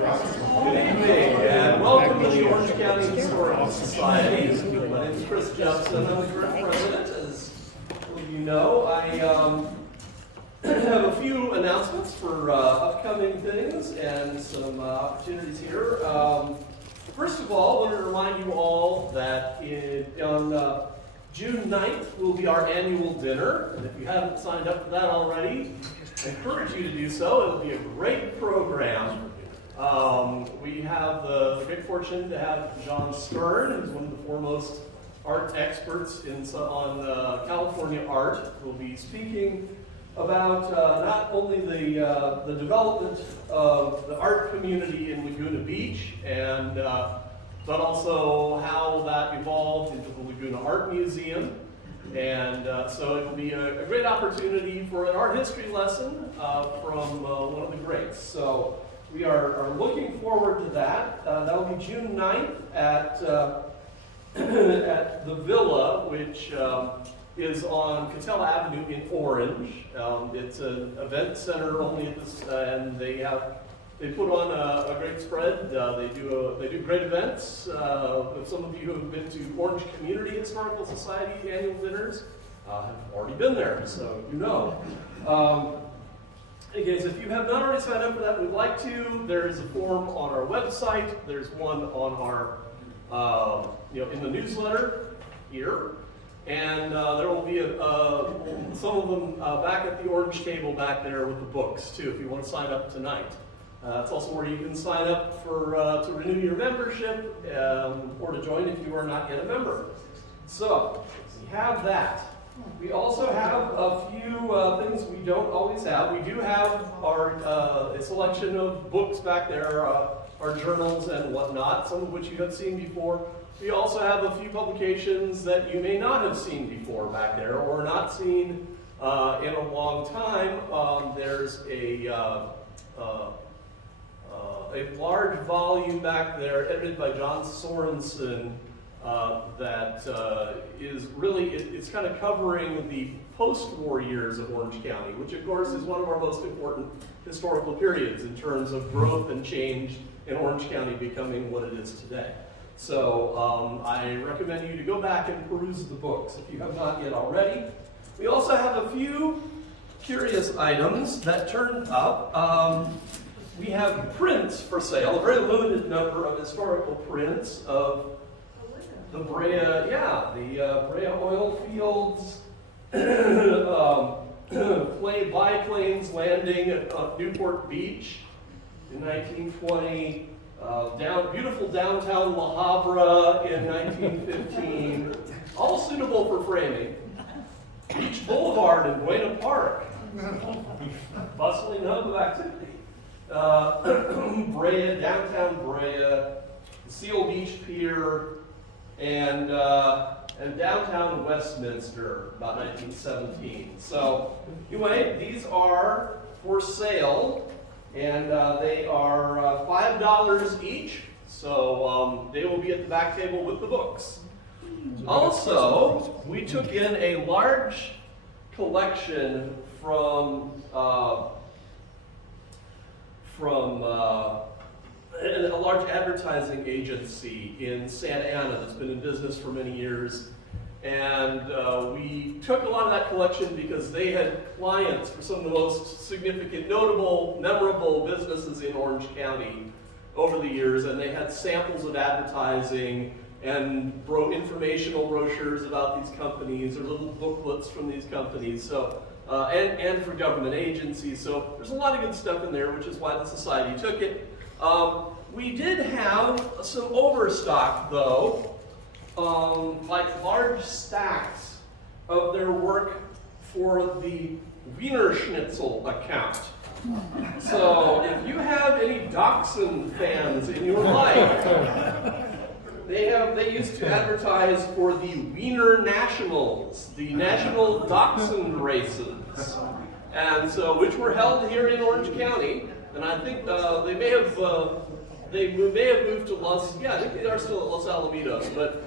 Good evening, and welcome to the Orange County Historical Society. My name is Chris Jepson. I'm the current president. As you know, I have a few announcements for upcoming things and some opportunities here. First of all, I want to remind you all that on June 9th will be our annual dinner. And if you haven't signed up for that already, I encourage you to do so. It'll be a great program. We have the great fortune to have John Stern, who's one of the foremost art experts on California art, who will be speaking about not only the development of the art community in Laguna Beach, and but also how that evolved into the Laguna Art Museum. And so it will be a great opportunity for an art history lesson from one of the greats. So we are looking forward to that. That will be June 9th at the Villa, which is on Cattell Avenue in Orange. It's an event center only at this, and they put on a great spread. They do great events. Some of you who have been to Orange Community Historical Society annual dinners have already been there, so you know. Hey guys, if you have not already signed up for that, we'd like to. There is a form on our website. There's one on our, in the newsletter here, and there will be some of them back at the orange table back there with the books too. If you want to sign up tonight, it's also where you can sign up for to renew your membership or to join if you are not yet a member. So we have that. We also have a few things we don't always have. We do have our a selection of books back there, our journals and whatnot, some of which you have seen before. We also have a few publications that you may not have seen before back there, or not seen in a long time. There's a large volume back there edited by John Sorensen. That is really, it's kind of covering the post-war years of Orange County, which of course is one of our most important historical periods in terms of growth and change in Orange County becoming what it is today. So I recommend you to go back and peruse the books if you have not yet already. We also have a few curious items that turned up. We have prints for sale, a very limited number of historical prints of the Brea, the Brea oil fields, biplanes landing at Newport Beach in 1920, beautiful downtown La Habra in 1915, all suitable for framing. Beach Boulevard in Buena Park, bustling hub of activity. Brea, downtown Brea, Seal Beach Pier, and downtown Westminster, about 1917. So anyway, these are for sale, and they are $5 each. So they will be at the back table with the books. Also, we took in a large collection from a large advertising agency in Santa Ana that's been in business for many years. And we took a lot of that collection because they had clients for some of the most significant, notable, memorable businesses in Orange County over the years, and they had samples of advertising and informational brochures about these companies, or little booklets from these companies. So and for government agencies. So there's a lot of good stuff in there, which is why the Society took it. We did have some overstock, though, like large stacks of their work for the Wiener Schnitzel account. So if you have any Dachshund fans in your life, they used to advertise for the Wiener Nationals, the national Dachshund races, and so which were held here in Orange County. And I think they may have moved to I think they are still at Los Alamitos, but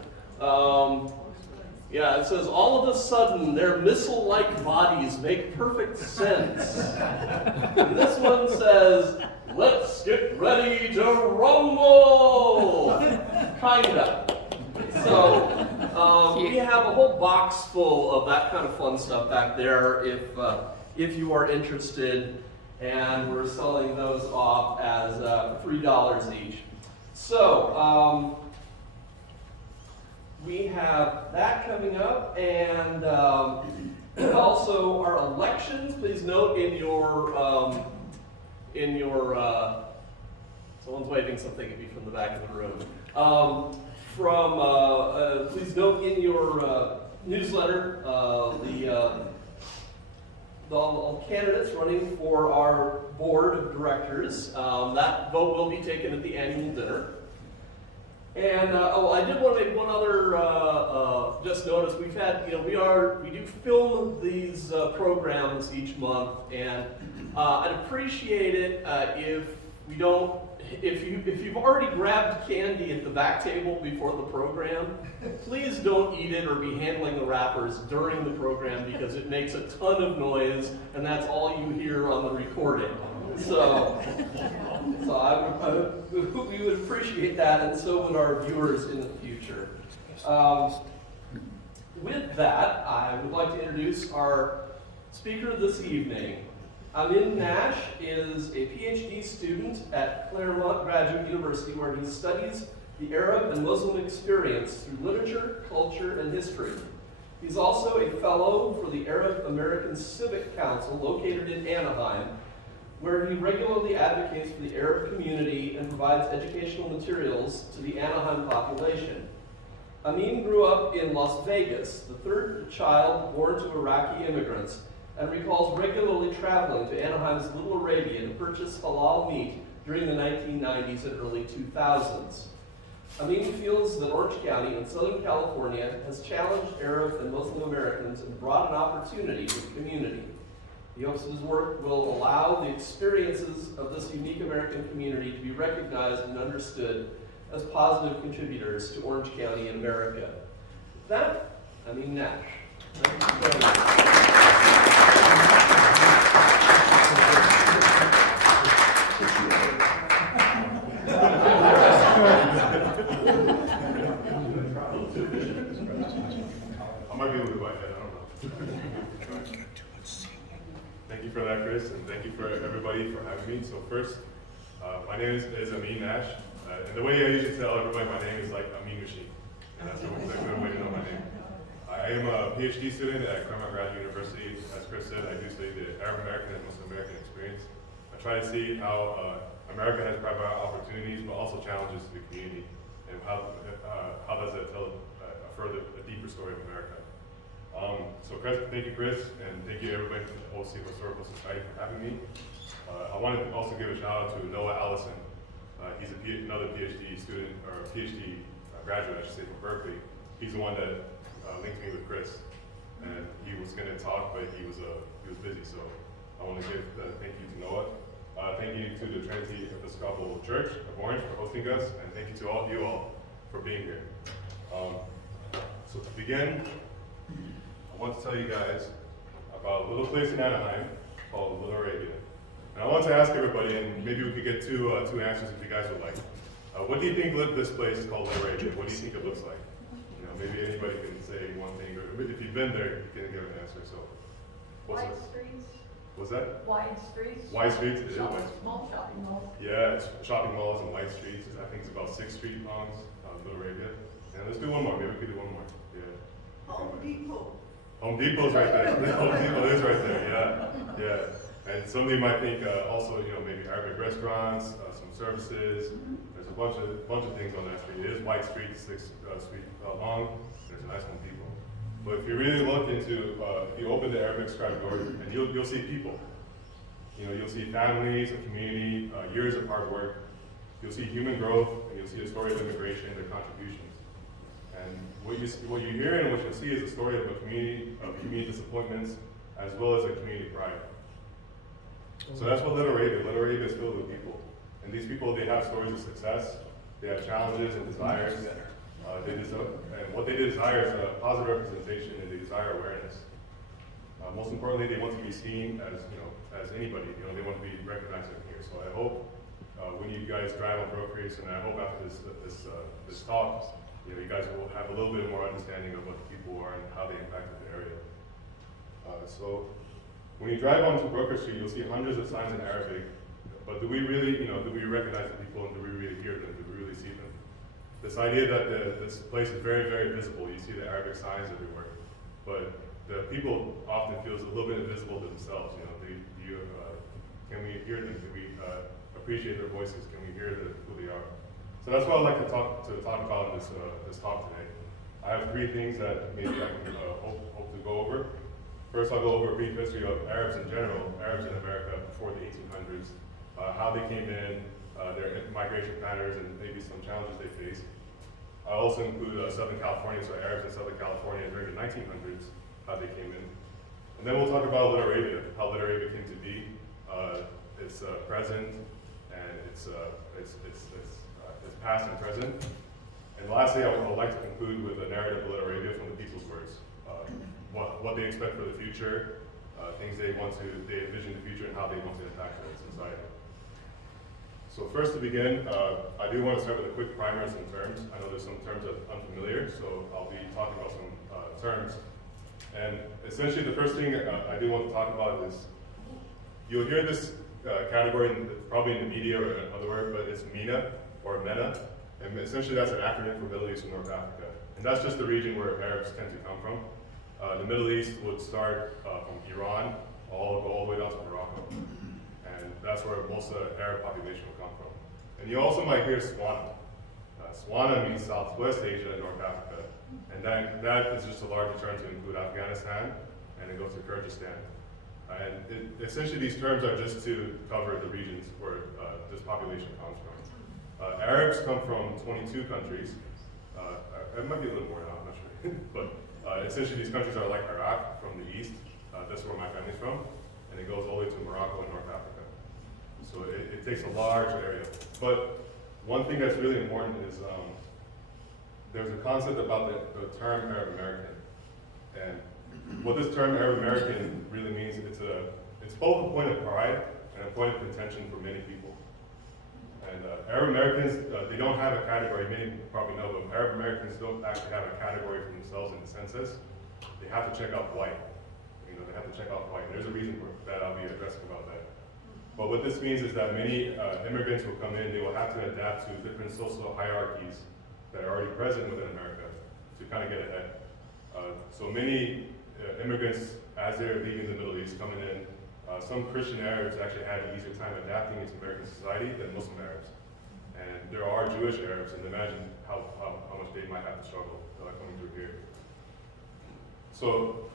it says, all of a sudden their missile-like bodies make perfect sense. And this one says, let's get ready to rumble! Kinda. So, we have a whole box full of that kind of fun stuff back there if you are interested, and we're selling those off as $3 each. So, we have that coming up, and also our elections. Please note in your someone's waving something at me from the back of the room. Please note in your newsletter the candidates running for our board of directors. That vote will be taken at the annual dinner. And I did want to make one other just notice. We've had, we do film these programs each month, and I'd appreciate it if you've already grabbed candy at the back table before the program, please don't eat it or be handling the wrappers during the program, because it makes a ton of and that's all you hear on the recording. So we would appreciate that, and so would our viewers in the future. With that, I would like to introduce our speaker this evening. Amin Nash is a PhD student at Claremont Graduate University, where he studies the Arab and Muslim experience through literature, culture, and history. He's also a fellow for the Arab American Civic Council, located in Anaheim, where he regularly advocates for the Arab community and provides educational materials to the Anaheim population. Amin grew up in Las Vegas, the third child born to Iraqi immigrants, and recalls regularly traveling to Anaheim's Little Arabia to purchase halal meat during the 1990s and early 2000s. Amin feels that Orange County in Southern California has challenged Arab and Muslim Americans and brought an opportunity to the community. He hopes his work will allow the experiences of this unique American community to be recognized and understood as positive contributors to Orange County and America. With that, Amin Nash. Thank you very much. I might be able to go ahead, I don't know. Thank you for that, Chris, and thank you for everybody for having me. So first, my name is Amin Nash, and the way I usually tell everybody my name is like Amin Machine, and that's a good way to know my name. I am a PhD student at Claremont Graduate University. As Chris said, I do study the Arab American and Muslim American experience. I try to see how America has provided opportunities, but also challenges to the community, and how does that tell a deeper story of America. So thank you, Chris, and thank you everybody from the OCHS Historical Society for having me. I wanted to also give a shout out to Noah Allison. He's another PhD student, or PhD graduate, I should say, from Berkeley. He's the one that linked me with Chris, and he was going to talk, but he was busy. So I want to give thank you to Noah. Thank you to the Trinity Episcopal Church of Orange for hosting us, and thank you to all of you all for being here. So to begin, I want to tell you guys about a little place in Anaheim called Little Arabia. And I want to ask everybody, and maybe we could get two answers if you guys would like. What do you think this place is called Little Arabia? What do you think it looks like? Maybe anybody can say one thing, or if you've been there, you can give an answer. So, Wide streets. What's that? Wide streets. Wide streets. It is wide. Small shopping malls. Yeah, it's shopping malls and wide streets. I think it's about 6th Street long, Little Arabia. And let's do one more. Maybe we could do one more. Yeah. Home Depot. Home Depot's right there. Home Depot is right there. Yeah. And some of you might think also, maybe Arabic restaurants, some services. There's a bunch of things on that street. It is wide street, 6th Street long. There's a nice Home Depot. But if you really look into, if you open the Arabic scribe door, and you'll see people. You'll see families, a community, years of hard work. You'll see human growth, and you'll see a story of immigration and their contributions. And what you hear and what you'll see is a story of community disappointments, as well as a community pride. So that's what Little Arabia is filled with people. And these people, they have stories of success, they have challenges and desires. And what they desire is a positive representation, and they desire awareness. Most importantly, they want to be seen as anybody. They want to be recognized in here. So I hope when you guys drive on brokerage, and I hope after this talk, you guys will have a little bit more understanding of what the people are and how they impacted the area. So when you drive onto Broker Street, you'll see hundreds of signs in Arabic, but do we really, do we recognize the people and do we really hear them? Do we really see them? This idea that this place is very, very visible. You see the Arabic signs everywhere, but the people often feels a little bit invisible to themselves. Can we hear them? Can we appreciate their voices? Can we hear who they are? So that's what I'd like to talk about in this talk today. I have 3 things that maybe I can hope to go over. First, I'll go over a brief history of Arabs in general, Arabs in America before the 1800s, how they came in, their migration patterns, and maybe some challenges they faced. I'll also include Southern California, so Arabs in Southern California during the 1900s, how they came in. And then we'll talk about Little Arabia, how Little Arabia came to be, its present, and its past and present. And lastly, I would like to conclude with a narrative of Little Arabia from the people's words. What they expect for the future, things they envision the future, and how they want to impact society. So first to begin, I do want to start with a quick primer and some terms. I know there's some terms that are unfamiliar, so I'll be talking about some terms. And essentially the first thing I do want to talk about is, you'll hear this category probably in the media or other word, but it's MENA or MENA. And essentially that's an acronym for Middle East and North Africa. And that's just the region where Arabs tend to come from. The Middle East would start from Iran, all the way down to Morocco. And that's where most of the Arab population will come from. And you also might hear SWANA. SWANA means Southwest Asia and North Africa. And that is just a larger term to include Afghanistan, and it goes to Kyrgyzstan. And essentially these terms are just to cover the regions where this population comes from. Arabs come from 22 countries. It might be a little more now, I'm not sure. But essentially these countries are like Iraq from the east. That's where my family's from. And it goes all the way to Morocco and North Africa. So it takes a large area. But one thing that's really important is there's a concept about the term Arab American. And what this term Arab American really means, it's both a point of pride and a point of contention for many people. And Arab Americans, they don't have a category, many people probably know, but Arab Americans don't actually have a category for themselves in the census. They have to check out white. They have to check out white. There's a reason for that. I'll be addressing about that. But what this means is that many immigrants will come in, they will have to adapt to different social hierarchies that are already present within America to kind of get ahead. So many immigrants, as they're leaving the Middle East, coming in, some Christian Arabs actually had an easier time adapting into American society than Muslim Arabs. And there are Jewish Arabs, and imagine how much they might have to struggle coming through here. So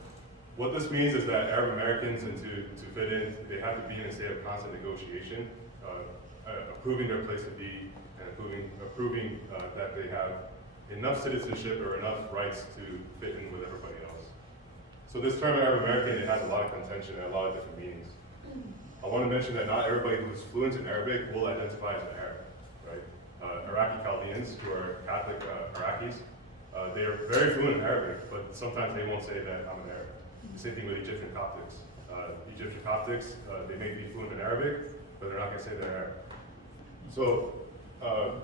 what this means is that Arab Americans, and to fit in, they have to be in a state of constant negotiation, approving their place to be, and approving that they have enough citizenship or enough rights to fit in with everybody else. So this term Arab American, it has a lot of contention and a lot of different meanings. I want to mention that not everybody who's fluent in Arabic will identify as an Arab, right? Iraqi Chaldeans, who are Catholic Iraqis, they are very fluent in Arabic, but sometimes they won't say that I'm an Arab. The same thing with Egyptian Coptics. Egyptian Coptics, they may be fluent in Arabic, but they're not going to say they're Arab. So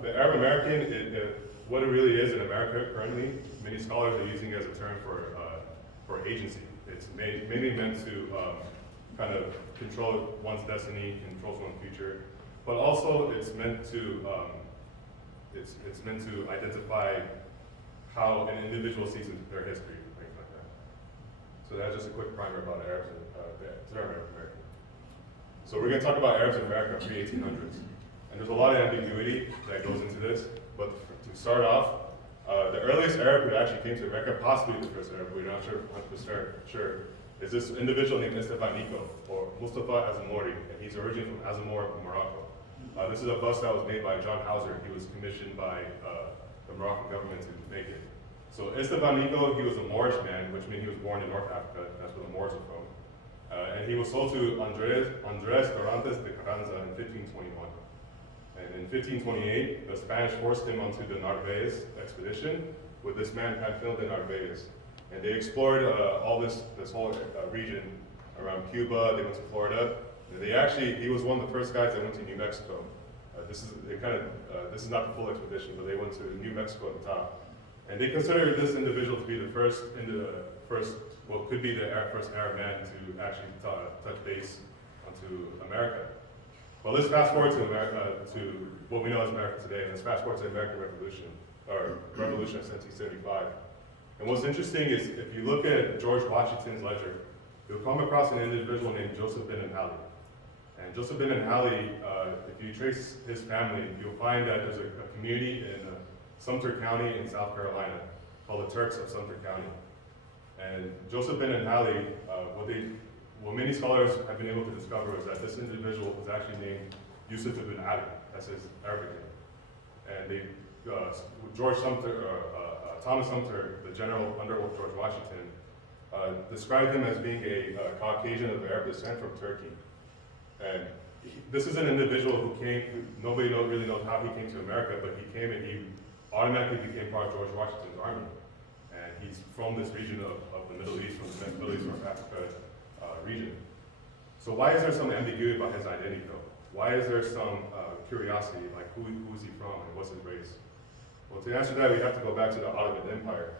the Arab American, what it really is in America currently, many scholars are using it as a term for agency. It's mainly meant to kind of control one's destiny, control one's future, but also it's meant to identify how an individual sees their history, things like that. So that's just a quick primer about Arabs and the term Arab American. So we're going to talk about Arabs in America pre-1800s, and there's a lot of ambiguity that goes into this. But to start off, the earliest Arab who actually came to America, possibly the first Arab, we're not sure 100% sure, is this individual named Estefanico, or Mustafa Azamori, and he's originally from Azamor, Morocco. This is a bust that was made by John Hauser. He was commissioned by the Moroccan government to make it. So Estefanico, he was a Moorish man, which means he was born in North Africa. That's where the Moors are from. And he was sold to Andres Dorantes de Carranza in 1521. And in 1528, the Spanish forced him onto the Narvaez expedition with this man Panfil de Narvaez. And they explored all this whole region around Cuba. They went to Florida. And he was one of the first guys that went to New Mexico this is not the full expedition, but they went to New Mexico at the top. And they consider this individual to be the first, what could be the first Arab man to actually touch base onto America. Well, let's fast forward to America, to what we know as America today. Let's fast forward to the American Revolution, or Revolution of 1775. And what's interesting is if you look at George Washington's ledger, you'll come across an individual named Joseph bin Hali. And Joseph bin Hali, if you trace his family, you'll find that there's a community in Sumter County in South Carolina called the Turks of Sumter County. And Joseph bin Hali, what many scholars have been able to discover is that this individual was actually named Yusuf ibn Ali. That's his Arabic name. And Thomas Sumter, the general under George Washington, described him as being a Caucasian of Arab descent from Turkey. And this is an individual who nobody really knows how he came to America, but he came and he automatically became part of George Washington's army. And he's from this region of the Middle East, from the Middle East, North Africa region. So why is there some ambiguity about his identity though? Why is there some curiosity, like who is he from and what's his race? Well, to answer that, we have to go back to the Ottoman Empire.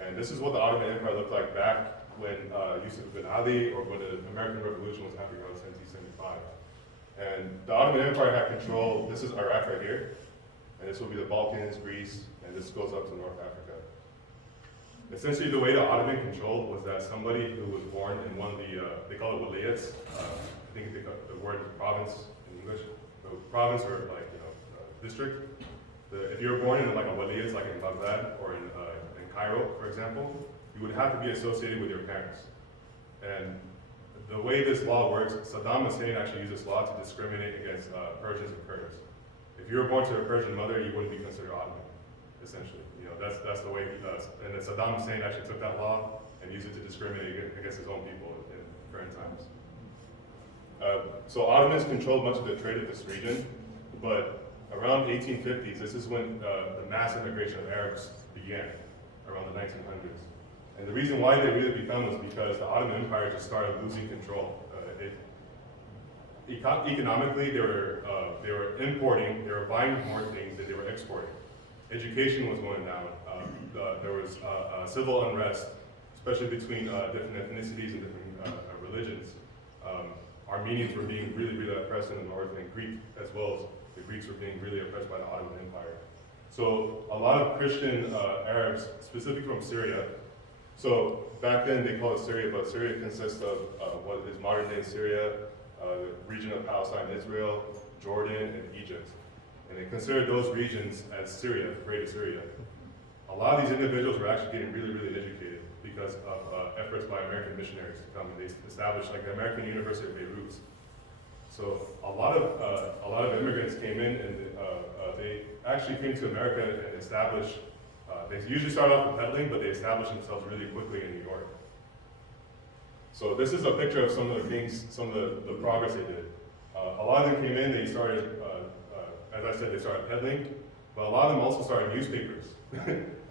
And this is what the Ottoman Empire looked like back when Yusuf ibn Ali, or when the American Revolution was happening around 1775. And the Ottoman Empire had control. This is Iraq right here, and this will be the Balkans, Greece, and this goes up to North Africa. Essentially, the way the Ottoman controlled was that somebody who was born in one of the, they call it wilayats, I think the word is province in English, province or district. If you were born in like a wilayat, like in Baghdad or in Cairo, for example, you would have to be associated with your parents. And the way this law works, Saddam Hussein actually used this law to discriminate against Persians and Kurds. If you were born to a Persian mother, you wouldn't be considered Ottoman, essentially. That's the way he does. And then Saddam Hussein actually took that law and used it to discriminate against his own people in current times. So Ottomans controlled much of the trade of this region, but around 1850s, this is when the mass immigration of Arabs began, around the 1900s. And the reason why they really began was because the Ottoman Empire just started losing control. Economically, they were importing, they were buying more things than they were exporting. Education was going down. There was civil unrest, especially between different ethnicities and different religions. Armenians were being really, really oppressed in the north, and Greek as well as the Greeks were being really oppressed by the Ottoman Empire. So a lot of Christian Arabs, specifically from Syria, so back then they called it Syria, but Syria consists of what is modern day Syria, the region of Palestine, Israel, Jordan, and Egypt. And they considered those regions as Syria, the Greater Syria. A lot of these individuals were actually getting really, really educated because of efforts by American missionaries to come, and they established like the American University of Beirut. So a lot of immigrants came in, and they actually came to America and established. They usually start off with peddling, but they established themselves really quickly in New York. So this is a picture of some of the things, some of the progress they did. A lot of them came in. They started, as I said, they started peddling, but a lot of them also started newspapers.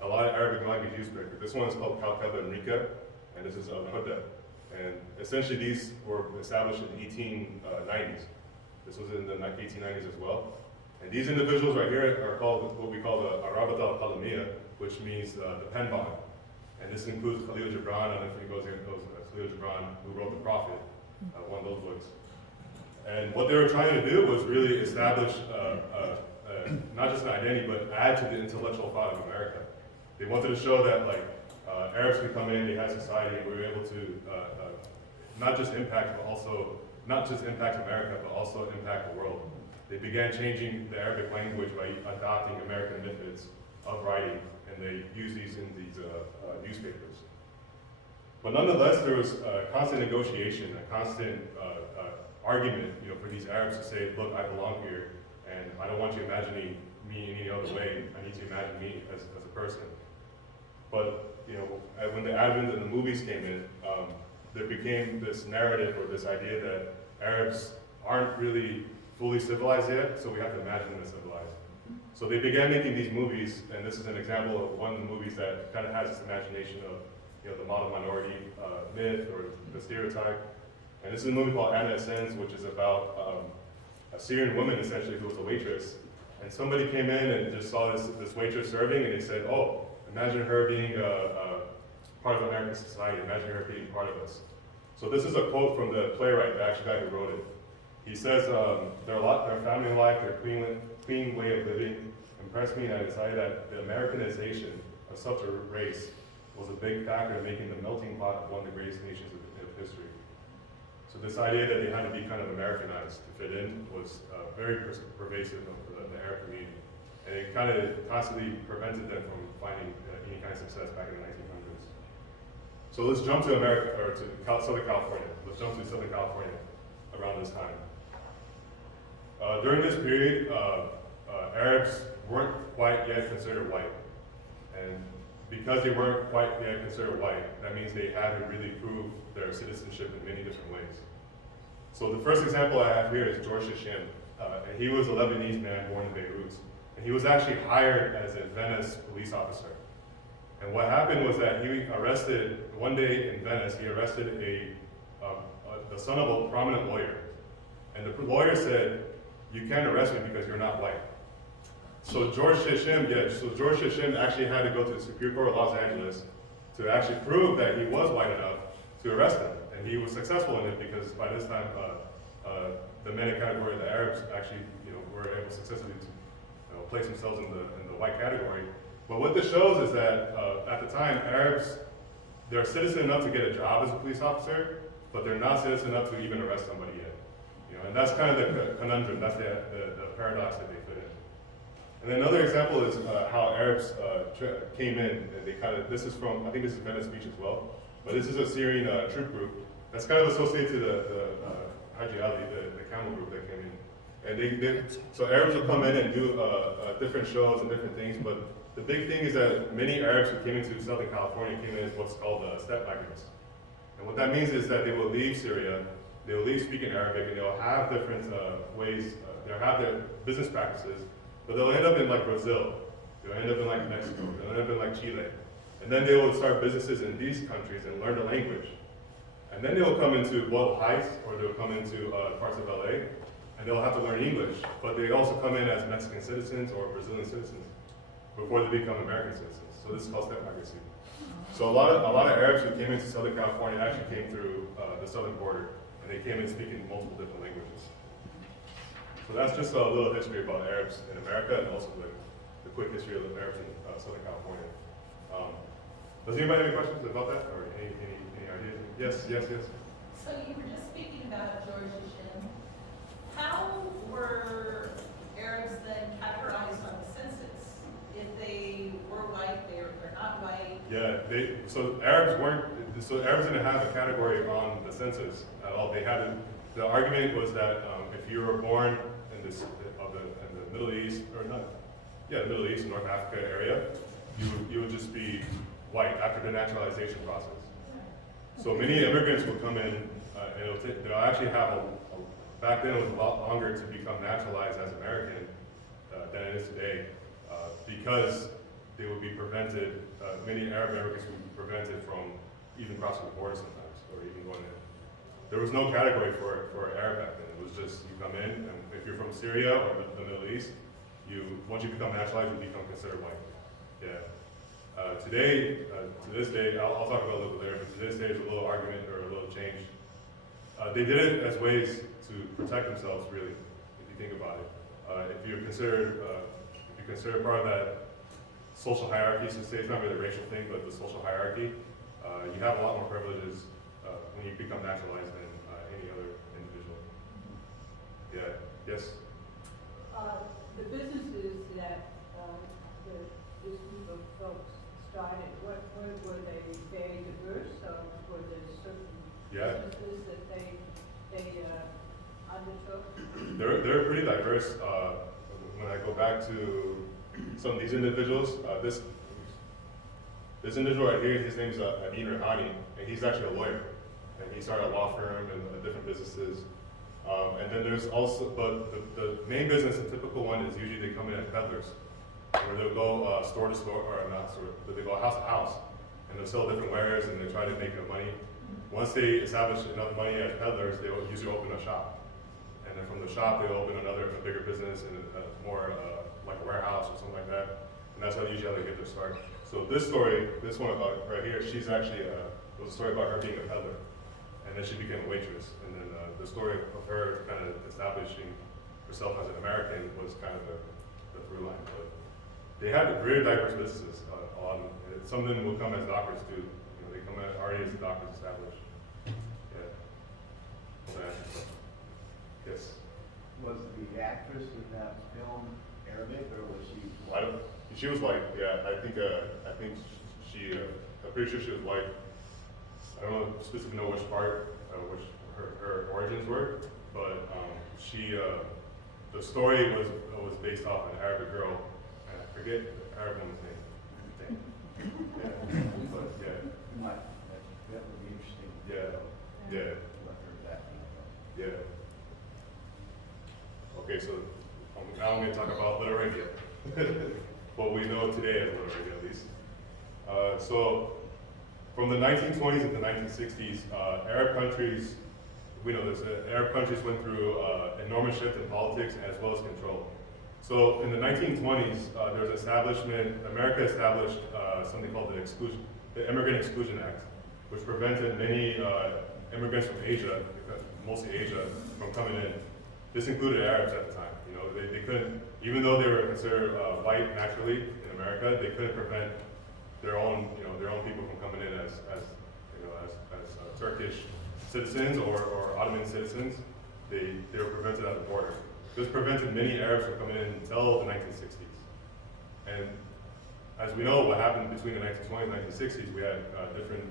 A lot of Arabic language newspapers. This one is called Kawkaba and Rika, and this is Al-Huda. And essentially these were established in the 1890s. This was in the 1890s as well. And these individuals right here are called what we call the Arabat al-Qalamiyya, which means the pen bond. And this includes Khalil Gibran, and if he goes here, Khalil Gibran, who wrote The Prophet, one of those books. And what they were trying to do was really establish not just an identity, but add to the intellectual thought of America. They wanted to show that like Arabs could come in, they had society, and we were able to not just impact America, but also impact the world. They began changing the Arabic language by adopting American methods of writing, and they used these in these newspapers. But nonetheless, there was constant negotiation, a constant argument, for these Arabs to say, look, I belong here, and I don't want you imagining me any other way. I need to imagine me as a person. But when the advent of the movies came in, there became this narrative or this idea that Arabs aren't really fully civilized yet, so we have to imagine them as civilized. So they began making these movies, and this is an example of one of the movies that kind of has this imagination of the model minority myth or the stereotype. And this is a movie called Anna Ascends, which is about Syrian woman essentially who was a waitress. And somebody came in and just saw this waitress serving, and they said, oh, imagine her being part of American society, imagine her being part of us. So this is a quote from the playwright, the actual guy who wrote it. He says, their family life, their clean way of living impressed me, and I decided that the Americanization of such a race was a big factor in making the melting pot of one of the greatest nations of history. So this idea that they had to be kind of Americanized to fit in was very pervasive of the Arab community. And it kind of constantly prevented them from finding any kind of success back in the 1900s. So let's jump to America, or to Southern California. Let's jump to Southern California around this time. During this period, Arabs weren't quite yet considered white. And because they weren't quite yet considered white, that means they had to really prove their citizenship in many different ways. So the first example I have here is George Shishim. And he was a Lebanese man born in Beirut. And he was actually hired as a Venice police officer. And what happened was that he arrested, one day in Venice, he arrested the son of a prominent lawyer. And the lawyer said, you can't arrest me because you're not white. So George Shishim actually had to go to the Superior Court of Los Angeles to actually prove that he was white enough to arrest him. And he was successful in it because by this time, the men in category of the Arabs actually, were able successfully to place themselves in the white category. But what this shows is that at the time, Arabs, they're citizen enough to get a job as a police officer, but they're not citizen enough to even arrest somebody yet. And that's kind of the conundrum, that's the paradox that they fit in. And then another example is how Arabs came in, and they this is from, I think this is Venice Beach as well, but this is a Syrian troop group that's kind of associated to the Haji Ali, the camel group that came in. And so Arabs will come in and do different shows and different things, but the big thing is that many Arabs who came into Southern California came in as what's called step migrants. And what that means is that they will leave Syria, they will leave speaking Arabic, and they'll have different ways, they'll have their business practices, but they'll end up in like Brazil, they'll end up in like Mexico, they'll end up in like Chile. And then they will start businesses in these countries and learn the language. And then they will come into Boyle Heights, or they'll come into parts of LA, and they'll have to learn English. But they also come in as Mexican citizens or Brazilian citizens before they become American citizens. So this is called step migracy. So a lot of Arabs who came into Southern California actually came through the southern border, and they came in speaking multiple different languages. So that's just a little history about Arabs in America, and also the quick history of the Arabs in Southern California. Does anybody have any questions about that, or any ideas? Yes. So you were just speaking about George Shishim. How were Arabs then categorized on the census? If they were white, they're not white? Yeah, so Arabs didn't have a category on the census at all. The argument was that if you were born in the Middle East, the Middle East, North Africa area, you would just be white after the naturalization process. So many immigrants would come in, and they'll actually have back then it was a lot longer to become naturalized as American than it is today, because they would be prevented, many Arab Americans would be prevented from even crossing the border sometimes, or even going in. There was no category for Arab back then. It was just, you come in, and if you're from Syria or the Middle East, once you become naturalized, you become considered white. Yeah. Today, to this day, I'll talk about it a little bit later, but to this day, there's a little argument or a little change. They did it as ways to protect themselves, really, if you think about it. If you're considered part of that social hierarchy, so say it's not really a racial thing, but the social hierarchy, you have a lot more privileges when you become naturalized than any other individual. Yeah. Yes. The businesses that this group of folks started, were they very diverse, or were there certain businesses that they undertook? They're pretty diverse. When I go back to some of these individuals, this individual right here, his name's Amin Nash, and he's actually a lawyer, and he started a law firm and different businesses. And then there's also, but the main business, the typical one, is usually they come in as peddlers, where they'll go store to store, or not store, but they go house to house, and they'll sell different wares, and they try to make money. Once they establish enough money as peddlers, they will usually open a shop. And then from the shop, they open a bigger business and more like a warehouse or something like that. And that's usually how they get their start. So this story, this one about right here, she's actually, was a story about her being a peddler. And then she became a waitress. And then the story of her kind of establishing herself as an American was kind of the through line. But they had very diverse businesses. A lot of them. Some of them will come as doctors too. You know, they come as already as doctors established. Yeah. Yes. Was the actress in that film Arabic, or was she? She was white. Yeah, I think she. I'm pretty sure she was white. I don't know specifically know which part, which her origins were, but she. The story was based off an Arabic girl, and I forget the Arab woman's name. Yeah, but yeah. That would be interesting. Yeah. Let her that. Yeah. Okay, so now I'm going to talk about Little Arabia. What we know today as Little Arabia, at least. So, from the 1920s and the 1960s, Arab countries, we know this, Arab countries went through enormous shift in politics as well as control. So, in the 1920s, there was an establishment, America established something called the Immigrant Exclusion Act, which prevented many immigrants from Asia, mostly Asia, from coming in. This included Arabs at the time. You know, they couldn't, even though they were considered white naturally in America, they couldn't prevent their own people from coming in as Turkish citizens or Ottoman citizens. They were prevented at the border. This prevented many Arabs from coming in until the 1960s. And as we know, what happened between the 1920s and 1960s, we had different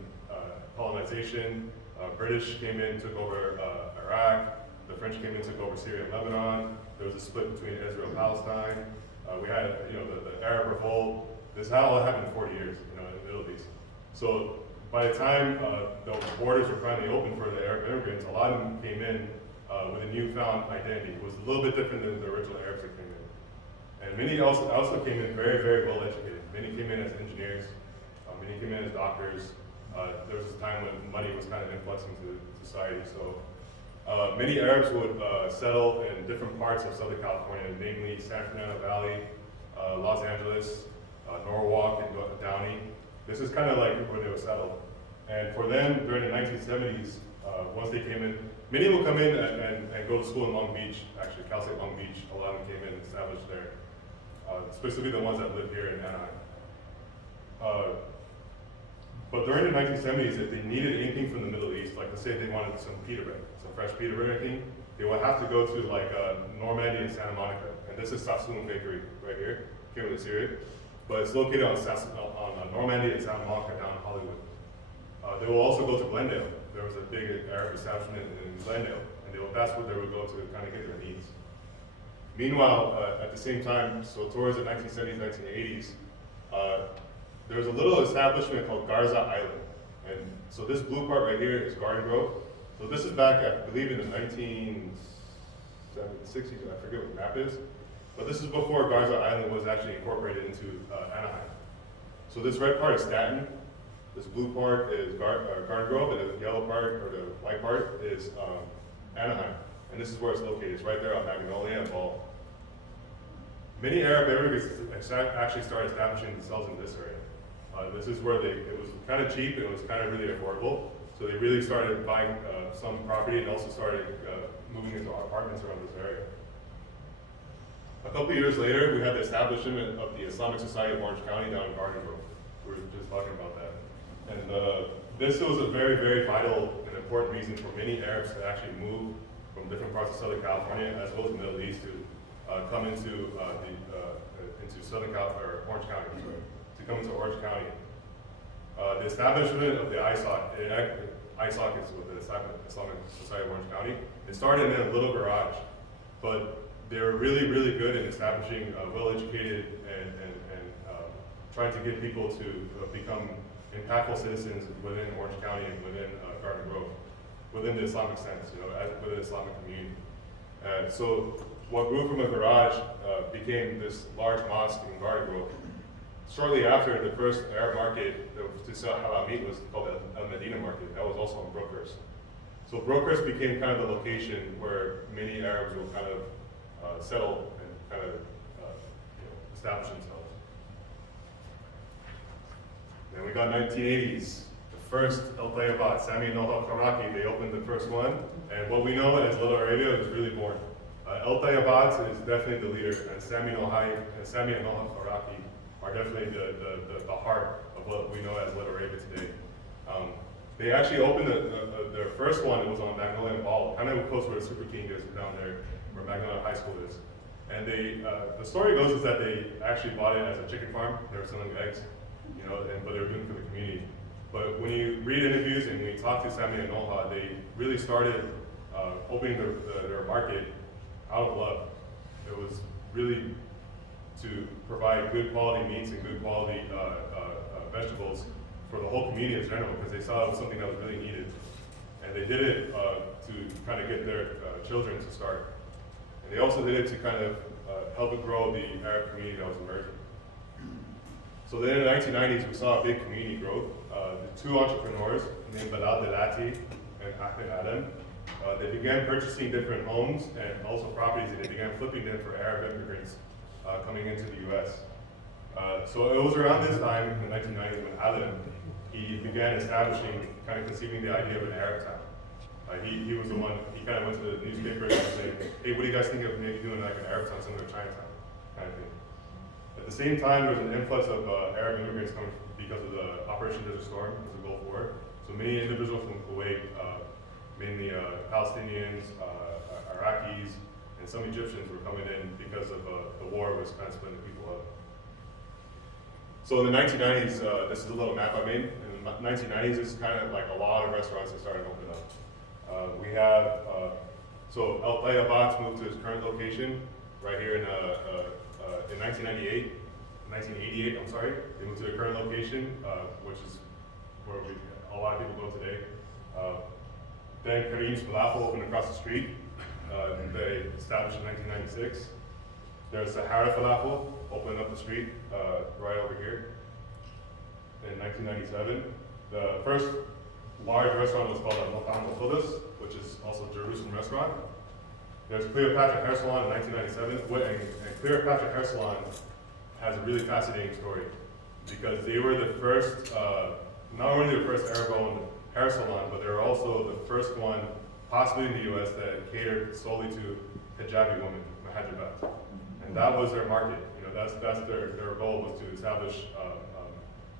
colonization. British came in, took over Iraq. The French came in, took over Syria and Lebanon. There was a split between Israel and Palestine. We had, the Arab Revolt. This all happened in 40 years, in the Middle East. So by the time the borders were finally open for the Arab immigrants, a lot of them came in with a newfound identity. It was a little bit different than the original Arabs that came in. And many also came in very, very well educated. Many came in as engineers. Many came in as doctors. There was a time when money was kind of influxing to society. So many Arabs would settle in different parts of Southern California, namely San Fernando Valley, Los Angeles, Norwalk, and Downey. This is kind of like where they would settle. And for them, during the 1970s, once they came in, many will come in and go to school in Long Beach, actually, Cal State Long Beach. A lot of them came in and established there, specifically the ones that live here in Anaheim. But during the 1970s, if they needed anything from the Middle East, like let's say they wanted some pita bread, some fresh pita bread or anything, they would have to go to like Normandy and Santa Monica. And this is Sassoon Bakery right here, came with Syria. But it's located on Normandy and Santa Monica down in Hollywood. They will also go to Glendale. There was a big Arab establishment in Glendale, and that's where they would go to kind of get their needs. Meanwhile, at the same time, so towards the 1970s, 1980s, there was a little establishment called Garza Island. And so this blue part right here is Garden Grove. So this is back, I believe, in the 1960s, I forget what the map is. But this is before Garza Island was actually incorporated into Anaheim. So this red part is Staten. This blue part is Garden Grove, and the yellow part, or the white part, is Anaheim. And this is where it's located. It's right there on Magnolia and Ball. Many Arab immigrants actually started establishing themselves in this area. This is where it was kind of cheap and it was kind of really affordable. So they really started buying some property and also started moving into apartments around this area. A couple of years later, we had the establishment of the Islamic Society of Orange County down in Garden Grove. We were just talking about that. And this was a very, very vital and important reason for many Arabs to actually move from different parts of Southern California as well as the Middle East to come into Southern California, or Orange County, to come into Orange County. The establishment of the ISOC, ISOC is with the Islamic Society of Orange County. It started in a little garage, but they were really, really good at establishing well-educated and trying to get people to become impactful citizens within Orange County and within Garden Grove, within the Islamic sense, within the Islamic community. So what grew from a garage became this large mosque in Garden Grove. Shortly after, the first Arab market to sell halal meat was called the Al Medina Market. That was also in Brookhurst. So Brokers became kind of the location where many Arabs will kind of settle and kind of establish themselves. Then we got 1980s. The first El Tayyibat, Sami and Noha Karaki, they opened the first one. And what we know as Little Arabia was really born. El Tayyibat is definitely the leader, and Sami and Noha Karaki are definitely the heart of what we know as Little Arabia today. They actually opened their first one. It was on Magnolia Ball, kind of close where the Super King is down there, where Magnolia High School is. And the story goes is that they actually bought it as a chicken farm. They were selling eggs, but they were doing it for the community. But when you read interviews and when you talk to Sami and Noha, they really started opening their market out of love. It was really to provide good quality meats and good quality vegetables for the whole community in general, because they saw it was something that was really needed. And they did it to kind of get their children to start. And they also did it to kind of help it grow the Arab community that was emerging. So then in the 1990s, we saw a big community growth. The two entrepreneurs named Bilal Delati and Ahmed Adam, they began purchasing different homes and also properties, and they began flipping them for Arab immigrants coming into the U.S. So it was around this time in the 1990s when Adam, he began establishing, kind of conceiving the idea of an Arab town. He was the one, he kind of went to the newspapers and said, hey, what do you guys think of maybe doing like an Arab town, similar to Chinatown, kind of thing. At the same time, there was an influx of Arab immigrants coming because of the Operation Desert Storm, because of the Gulf War. So many individuals from Kuwait, mainly Palestinians, Iraqis, and some Egyptians were coming in because of the war was kind of splitting people up. So in the 1990s, this is a little map I made. In the 1990s, this is kind of like a lot of restaurants that started opening up. We have, so El Tayyibat moved to its current location right here in 1988, I'm sorry. They moved to the current location, which is where a lot of people go today. Then Kareem's Falafel opened across the street. They established in 1996. There's Sahara Falafel opened up the street right over here in 1997. The first large restaurant was called Al-Maqam al-Qudus, which is also a Jerusalem restaurant. There's Cleopatra Hair Salon in 1997, and Cleopatra Hair Salon has a really fascinating story because they were the first, not only the first Arab-owned hair salon, but they were also the first one, possibly in the U.S., that catered solely to hijabi women, muhajibat. And that was their market. That's their goal was to establish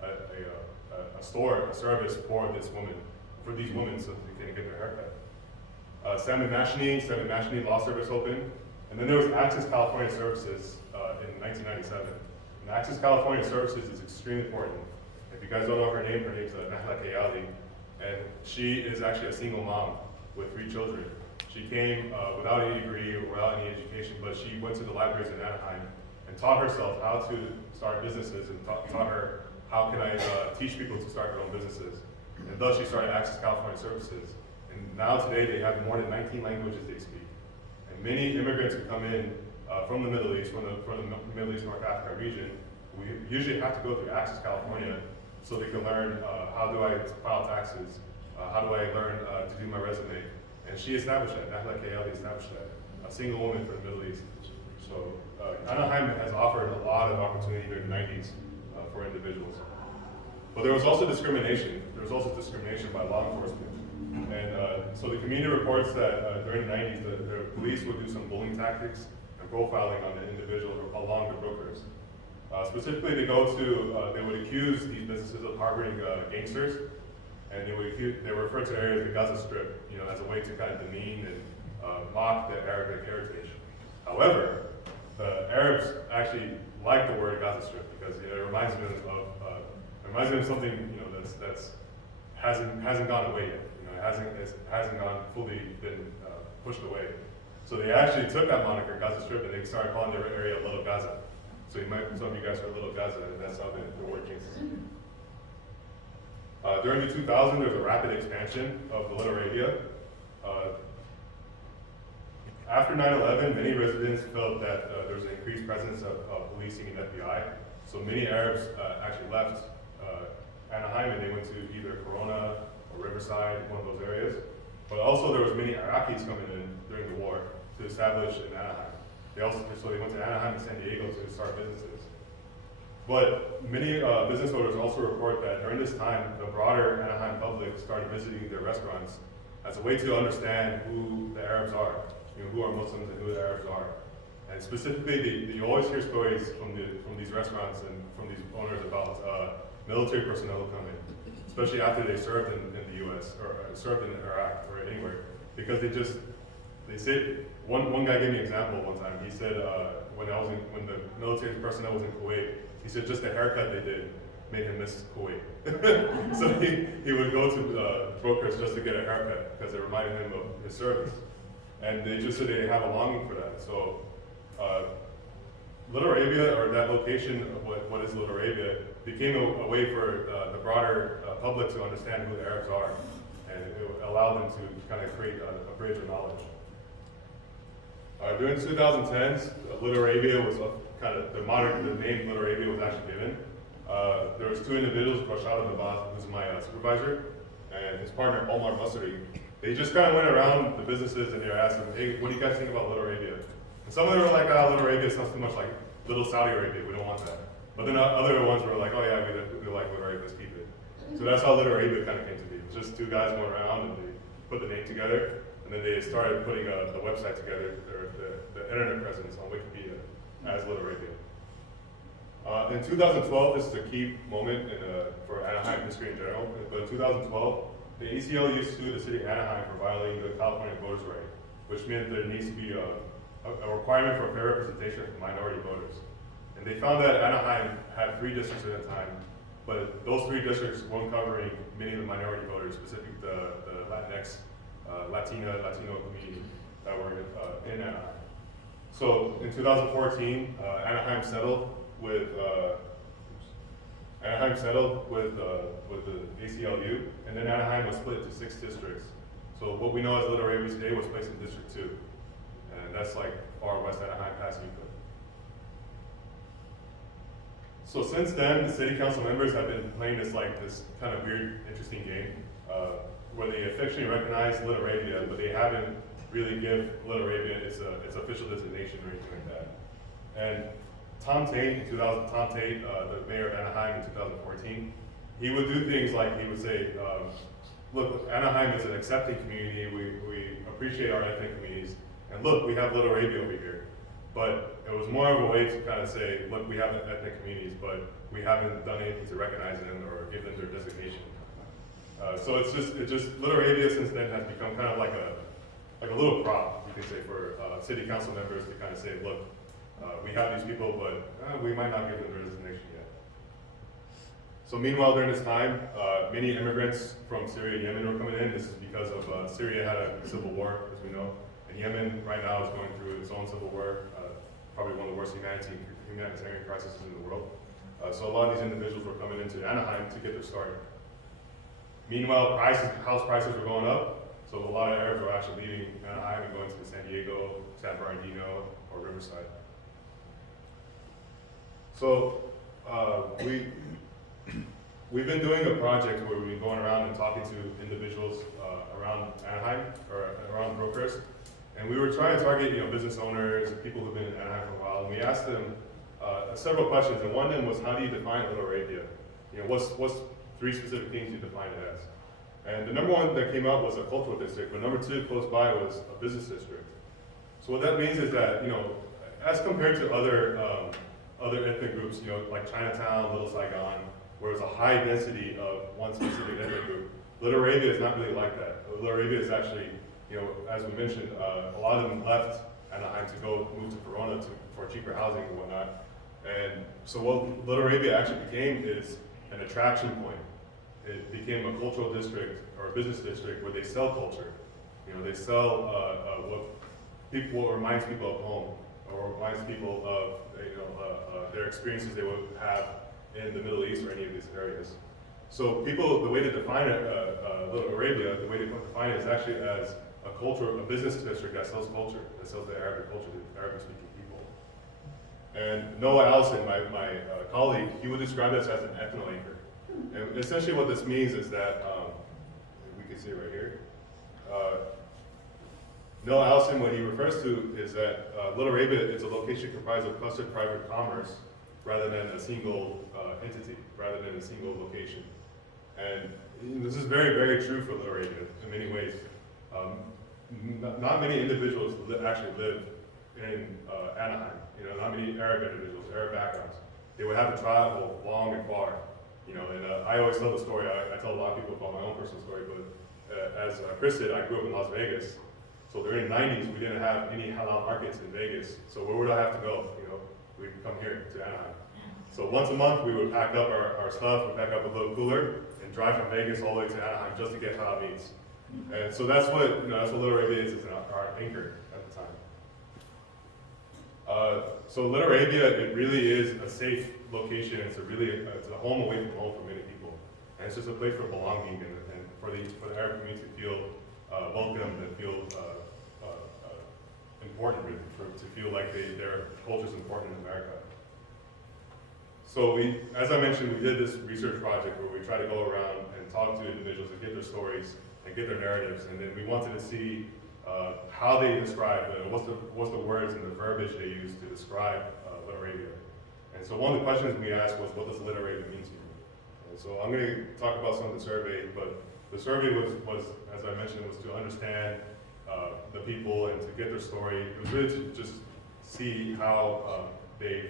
a store, a service for these women, so they can get their haircut. Sam and Mashni Law Service opened, and then there was Access California Services in 1997. And Access California Services is extremely important. If you guys don't know her name's Nahla Kayali, and she is actually a single mom with 3 children. She came without any degree or without any education, but she went to the libraries in Anaheim and taught herself how to start businesses and taught her how can I teach people to start their own businesses. And thus she started Access California Services. And now today they have more than 19 languages they speak. And many immigrants who come in from the Middle East, from the Middle East North Africa region, we usually have to go through Access California so they can learn how do I file taxes, how do I learn to do my resume. And she established that, Nahla Kayali established that, a single woman for the Middle East. So Anaheim has offered a lot of opportunity during the 90s for individuals. But there was also discrimination. There was also discrimination by law enforcement. And so the community reports that during the 90s, the police would do some bullying tactics and profiling on the individual along the brokers. Specifically, they would accuse these businesses of harboring gangsters, and they would refer to areas the Gaza Strip, as a way to kind of demean and mock the Arabic heritage. However, the Arabs actually like the word Gaza Strip because it reminds them of something that's hasn't gone away yet. It hasn't gone fully been pushed away. So they actually took that moniker Gaza Strip and they started calling the area Little Gaza. So some of you guys heard Little Gaza, and that's how the word came from. During the 2000s, there was a rapid expansion of the Little Arabia. After 9/11, many residents felt that there was an increased presence of policing and FBI. So many Arabs actually left Anaheim and they went to either Corona or Riverside, one of those areas. But also there was many Iraqis coming in during the war to establish in Anaheim. They went to Anaheim and San Diego to start businesses. But many business owners also report that during this time, the broader Anaheim public started visiting their restaurants as a way to understand who the Arabs are, who are Muslims and who the Arabs are. And specifically, you always hear stories from these restaurants and from these owners about military personnel who come in, especially after they served in the U.S. or served in Iraq or anywhere, because they say, one guy gave me an example one time. He said when the military personnel was in Kuwait, he said just the haircut they did made him miss Kuwait. So he would go to brokers just to get a haircut because it reminded him of his service. And they just said they have a longing for that. So Little Arabia, or that location of what is Little Arabia, became a way for the broader public to understand who the Arabs are. And it allowed them to kind of create a bridge of knowledge. During the 2010s, Little Arabia was the name Little Arabia was actually given. There was two individuals, Rashad Nabath, who's my supervisor, and his partner, Omar Masri. They just kind of went around the businesses and they were asking, hey, what do you guys think about Little Arabia? And some of them were like, Little Arabia sounds too much like Little Saudi Arabia, we don't want that. But then other ones were like, oh yeah, we like Little Arabia, let's keep it. So that's how Little Arabia kind of came to be. It was just two guys going around and they put the name together, and then they started putting the website together, or the internet presence on Wikipedia as Little Arabia. In 2012, this is a key moment for Anaheim history in general, but in 2012, the ACLU sued the city of Anaheim for violating the California voters' right, which meant there needs to be a requirement for fair representation of minority voters. And they found that Anaheim had 3 districts at the time, but those 3 districts weren't covering many of the minority voters, specifically the Latinx, Latino community that were in Anaheim. So in 2014, Anaheim settled with the ACLU, and then Anaheim was split into 6 districts. So what we know as Little Arabia today was placed in District 2, and that's like far west Anaheim past Euclid. So since then, the city council members have been playing this kind of weird, interesting game, where they affectionately recognize Little Arabia, but they haven't really give Little Arabia its official designation or anything like that. And Tom Tate, the mayor of Anaheim in 2014, he would do things like he would say, look, Anaheim is an accepting community, we appreciate our ethnic communities, and look, we have Little Arabia over here. But it was more of a way to kind of say, look, we have ethnic communities, but we haven't done anything to recognize them or give them their designation. So it's just Little Arabia since then has become kind of like a little prop, you could say, for city council members to kind of say, look, we have these people, but we might not give them their designation yet. So meanwhile, during this time, many immigrants from Syria and Yemen were coming in. This is because of Syria had a civil war, as we know, and Yemen right now is going through its own civil war, probably one of the worst humanitarian crises in the world. So a lot of these individuals were coming into Anaheim to get their start. Meanwhile, house prices were going up, so a lot of Arabs were actually leaving Anaheim and going to San Diego, San Bernardino, or Riverside. So we've been doing a project where we've been going around and talking to individuals around Anaheim, or around brokers, and we were trying to target business owners, people who've been in Anaheim for a while, and we asked them several questions, and one of them was, how do you define Little Arabia? What's 3 specific things you define it as? And the number 1 that came out was a cultural district, but number 2 close by was a business district. So what that means is that, as compared to other ethnic groups, like Chinatown, Little Saigon, where there's a high density of one specific ethnic group, Little Arabia is not really like that. Little Arabia is actually, as we mentioned, a lot of them left Anaheim to go move to Corona for cheaper housing and whatnot. And so what Little Arabia actually became is an attraction point. It became a cultural district or a business district where they sell culture. They sell what reminds people of home, or reminds people of their experiences they would have in the Middle East or any of these areas. So the way to define Little Arabia, the way to define it is actually as a business district that sells culture, that sells the Arabic culture to Arabic-speaking people. And Noah Allison, my colleague, he would describe this as an ethno-anchor. And essentially what this means is that, we can see it right here, Noah Allison, what he refers to is that Little Arabia is a location comprised of clustered private commerce rather than a single entity, rather than a single location. And this is very, very true for Little Arabia in many ways. Not many individuals actually live in Anaheim. You know, not many Arab individuals, Arab backgrounds. They would have to travel long and far. You know, and I always tell the story. I tell a lot of people about my own personal story, but as Chris did, I grew up in Las Vegas. So during the 90s, we didn't have any halal markets in Vegas. So where would I have to go? You know, we'd come here to Anaheim. So once a month, we would pack up our stuff, we'd pack up a little cooler, and drive from Vegas all the way to Anaheim just to get halal meats. And so that's what, you know, that's what Little Arabia is our anchor at the time. So Little Arabia, it really is a safe location. It's a home away from home for many people. And it's just a place for belonging and for the Arab community to feel welcome, and feel important, really, to feel like their culture is important in America. So as I mentioned, we did this research project where we try to go around and talk to individuals and get their stories and get their narratives, and then we wanted to see how they describe what's the words and the verbiage they use to describe Little Arabia. And so one of the questions we asked was, what does Little Arabia mean to you? And so I'm going to talk about some of the survey, but the survey was, as I mentioned, was to understand the people and to get their story. It was really to just see how they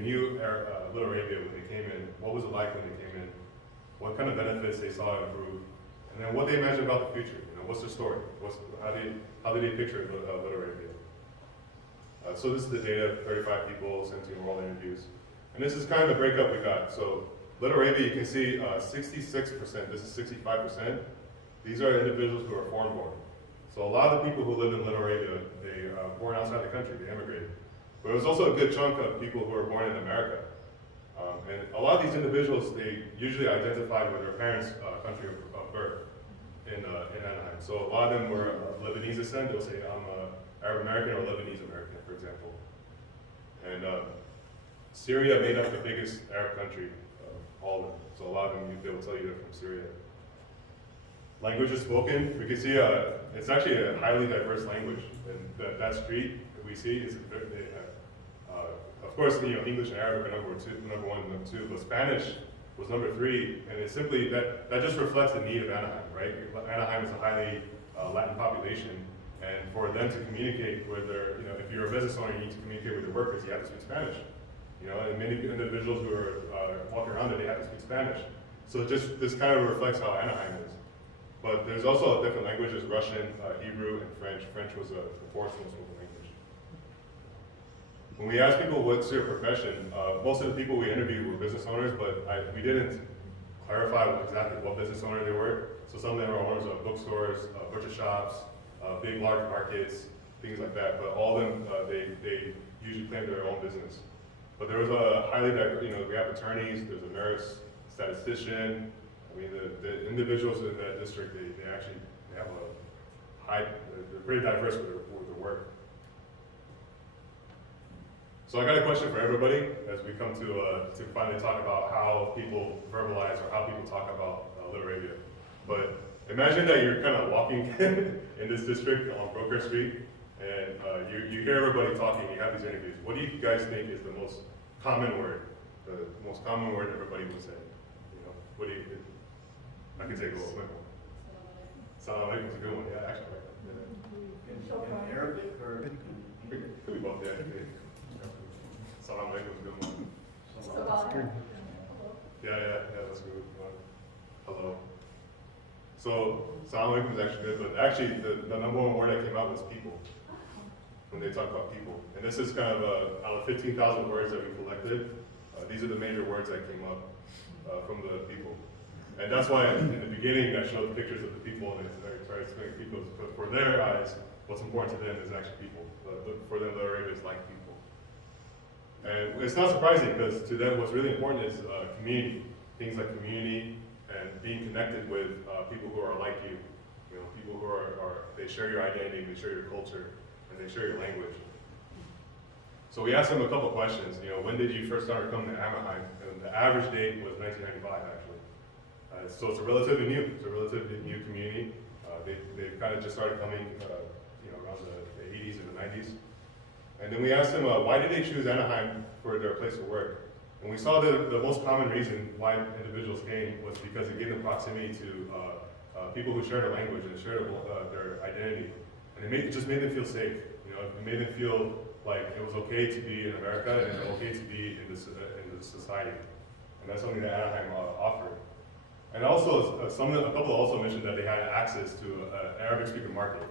knew Little Arabia when they came in, what was it like when they came in, what kind of benefits they saw improve, and then what they imagine about the future. You know, what's their story? How do they picture Little Arabia? So this is the data: 35 people, 17 oral interviews, and this is kind of the breakup we got. So Little Arabia, you can see 66%. This is 65%. These are individuals who are foreign-born. So a lot of the people who live in Little Arabia, they are born outside the country. They immigrated. But it was also a good chunk of people who were born in America. And a lot of these individuals, they usually identified with their parents' country of birth in Anaheim. So a lot of them were Lebanese descent. They'll say, I'm Arab American or Lebanese American, for example. And Syria made up the biggest Arab country of all of them. So a lot of them, they will tell you they're from Syria. Languages spoken, we can see it's actually a highly diverse language. And that street that we see is, of course, you know, English and Arabic are number one and number two, but Spanish was number 3, and it's simply that just reflects the need of Anaheim, right? Anaheim is a highly Latin population, and for them to communicate with their, you know, if you're a business owner, you need to communicate with your workers, you have to speak Spanish. You know, and many individuals who are walking around there, they have to speak Spanish. So this kind of reflects how Anaheim is. But there's also different languages: Russian, Hebrew, and French. French was the fourth most spoken language. When we asked people what's your profession, most of the people we interviewed were business owners, but we didn't clarify exactly what business owner they were. So some of them are owners of bookstores, butcher shops, big, large markets, things like that. But all of them, they usually claim their own business. But there was a highly, you know, we have attorneys, there's a nurse, statistician. I mean, the individuals in that district, they have a high, they're pretty diverse with their work. So I got a question for everybody as we come to finally talk about how people verbalize or how people talk about Little Arabia. But imagine that you're kind of walking in this district on Broker Street, and you hear everybody talking, you have these interviews. What do you guys think is the most common word everybody would say? You know, what do you think? I can take a little swim. Salam alaikum is a good one, yeah, actually. Yeah. In Arabic or? Could be both, yeah. Salam alaikum is a good one. Yeah, that's a good one. Hello. So, salam alaikum is actually good, but actually the number one word that came out was people, when they talk about people. And this is kind of out of 15,000 words that we collected, these are the major words that came up from the people. And that's why in the beginning I showed pictures of the people, and I tried to explain to people, but for their eyes, what's important to them is actually people. For them, Little Arabia is like people. And it's not surprising, because to them what's really important is community. Things like community and being connected with people who are like you. You know, people who they share your identity, they share your culture, and they share your language. So we asked them a couple questions. You know, when did you first start coming to Anaheim? And the average date was 1995, actually. So it's a relatively new community. They kind of just started coming, around the 80s or the 90s. And then we asked them, why did they choose Anaheim for their place of work? And we saw the most common reason why individuals came was because it gave them proximity to people who shared a language and shared their identity. And it just made them feel safe. It made them feel like it was okay to be in America and it was okay to be in this society. And that's something that Anaheim offered. And also, a couple also mentioned that they had access to an Arabic-speaking market.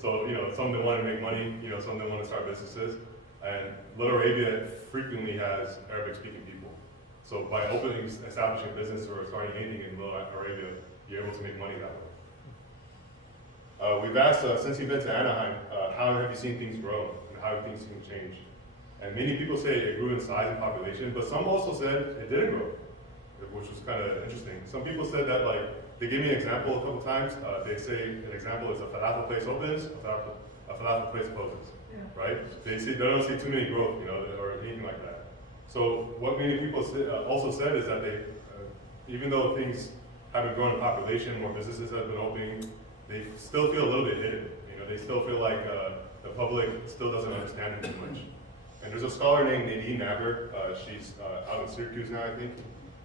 So, some that want to make money, some that want to start businesses. And Little Arabia frequently has Arabic-speaking people. So by establishing a business or starting anything in Little Arabia, you're able to make money that way. We've asked, since you've been to Anaheim, how have you seen things grow and how have things change? And many people say it grew in size and population, but some also said it didn't grow, which was kind of interesting. Some people said that, they gave me an example a couple times. They say an example is a falafel place opens, a falafel place closes, right? They don't see too many growth, or anything like that. So what many people also said is that even though things have been growing in population, more businesses have been opening, they still feel a little bit hidden. They still feel like the public still doesn't understand it too much. And there's a scholar named Nadine Naber. She's out in Syracuse now, I think.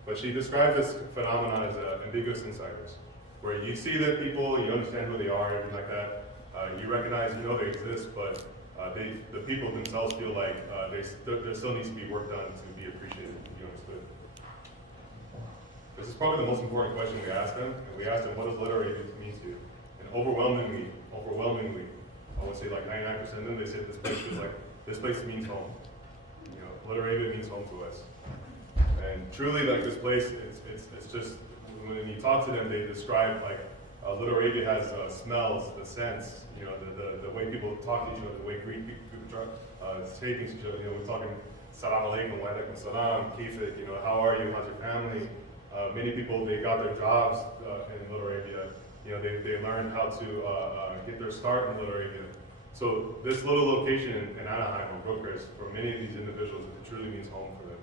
But she describes this phenomenon as ambiguous insiders, where you see the people, you understand who they are, everything like that. You recognize, they exist, but the people themselves feel like there still needs to be work done to be appreciated, to be understood. This is probably the most important question we asked them. And we asked them, what does Little Arabia mean to you? And overwhelmingly, I would say 99% of them, they said this place means home. Little Arabia means home to us. And truly, this place, it's just, when you talk to them, they describe Little Arabia has smells, the scents, the way people talk to each other, the way Greek people say things to each other. We're talking salam alaikum, wa alaikum salam, kifik, how are you, how's your family? Many people, they got their jobs in Little Arabia. They learned how to get their start in Little Arabia. So this little location in Anaheim or Brookhurst, for many of these individuals, it truly means home for them.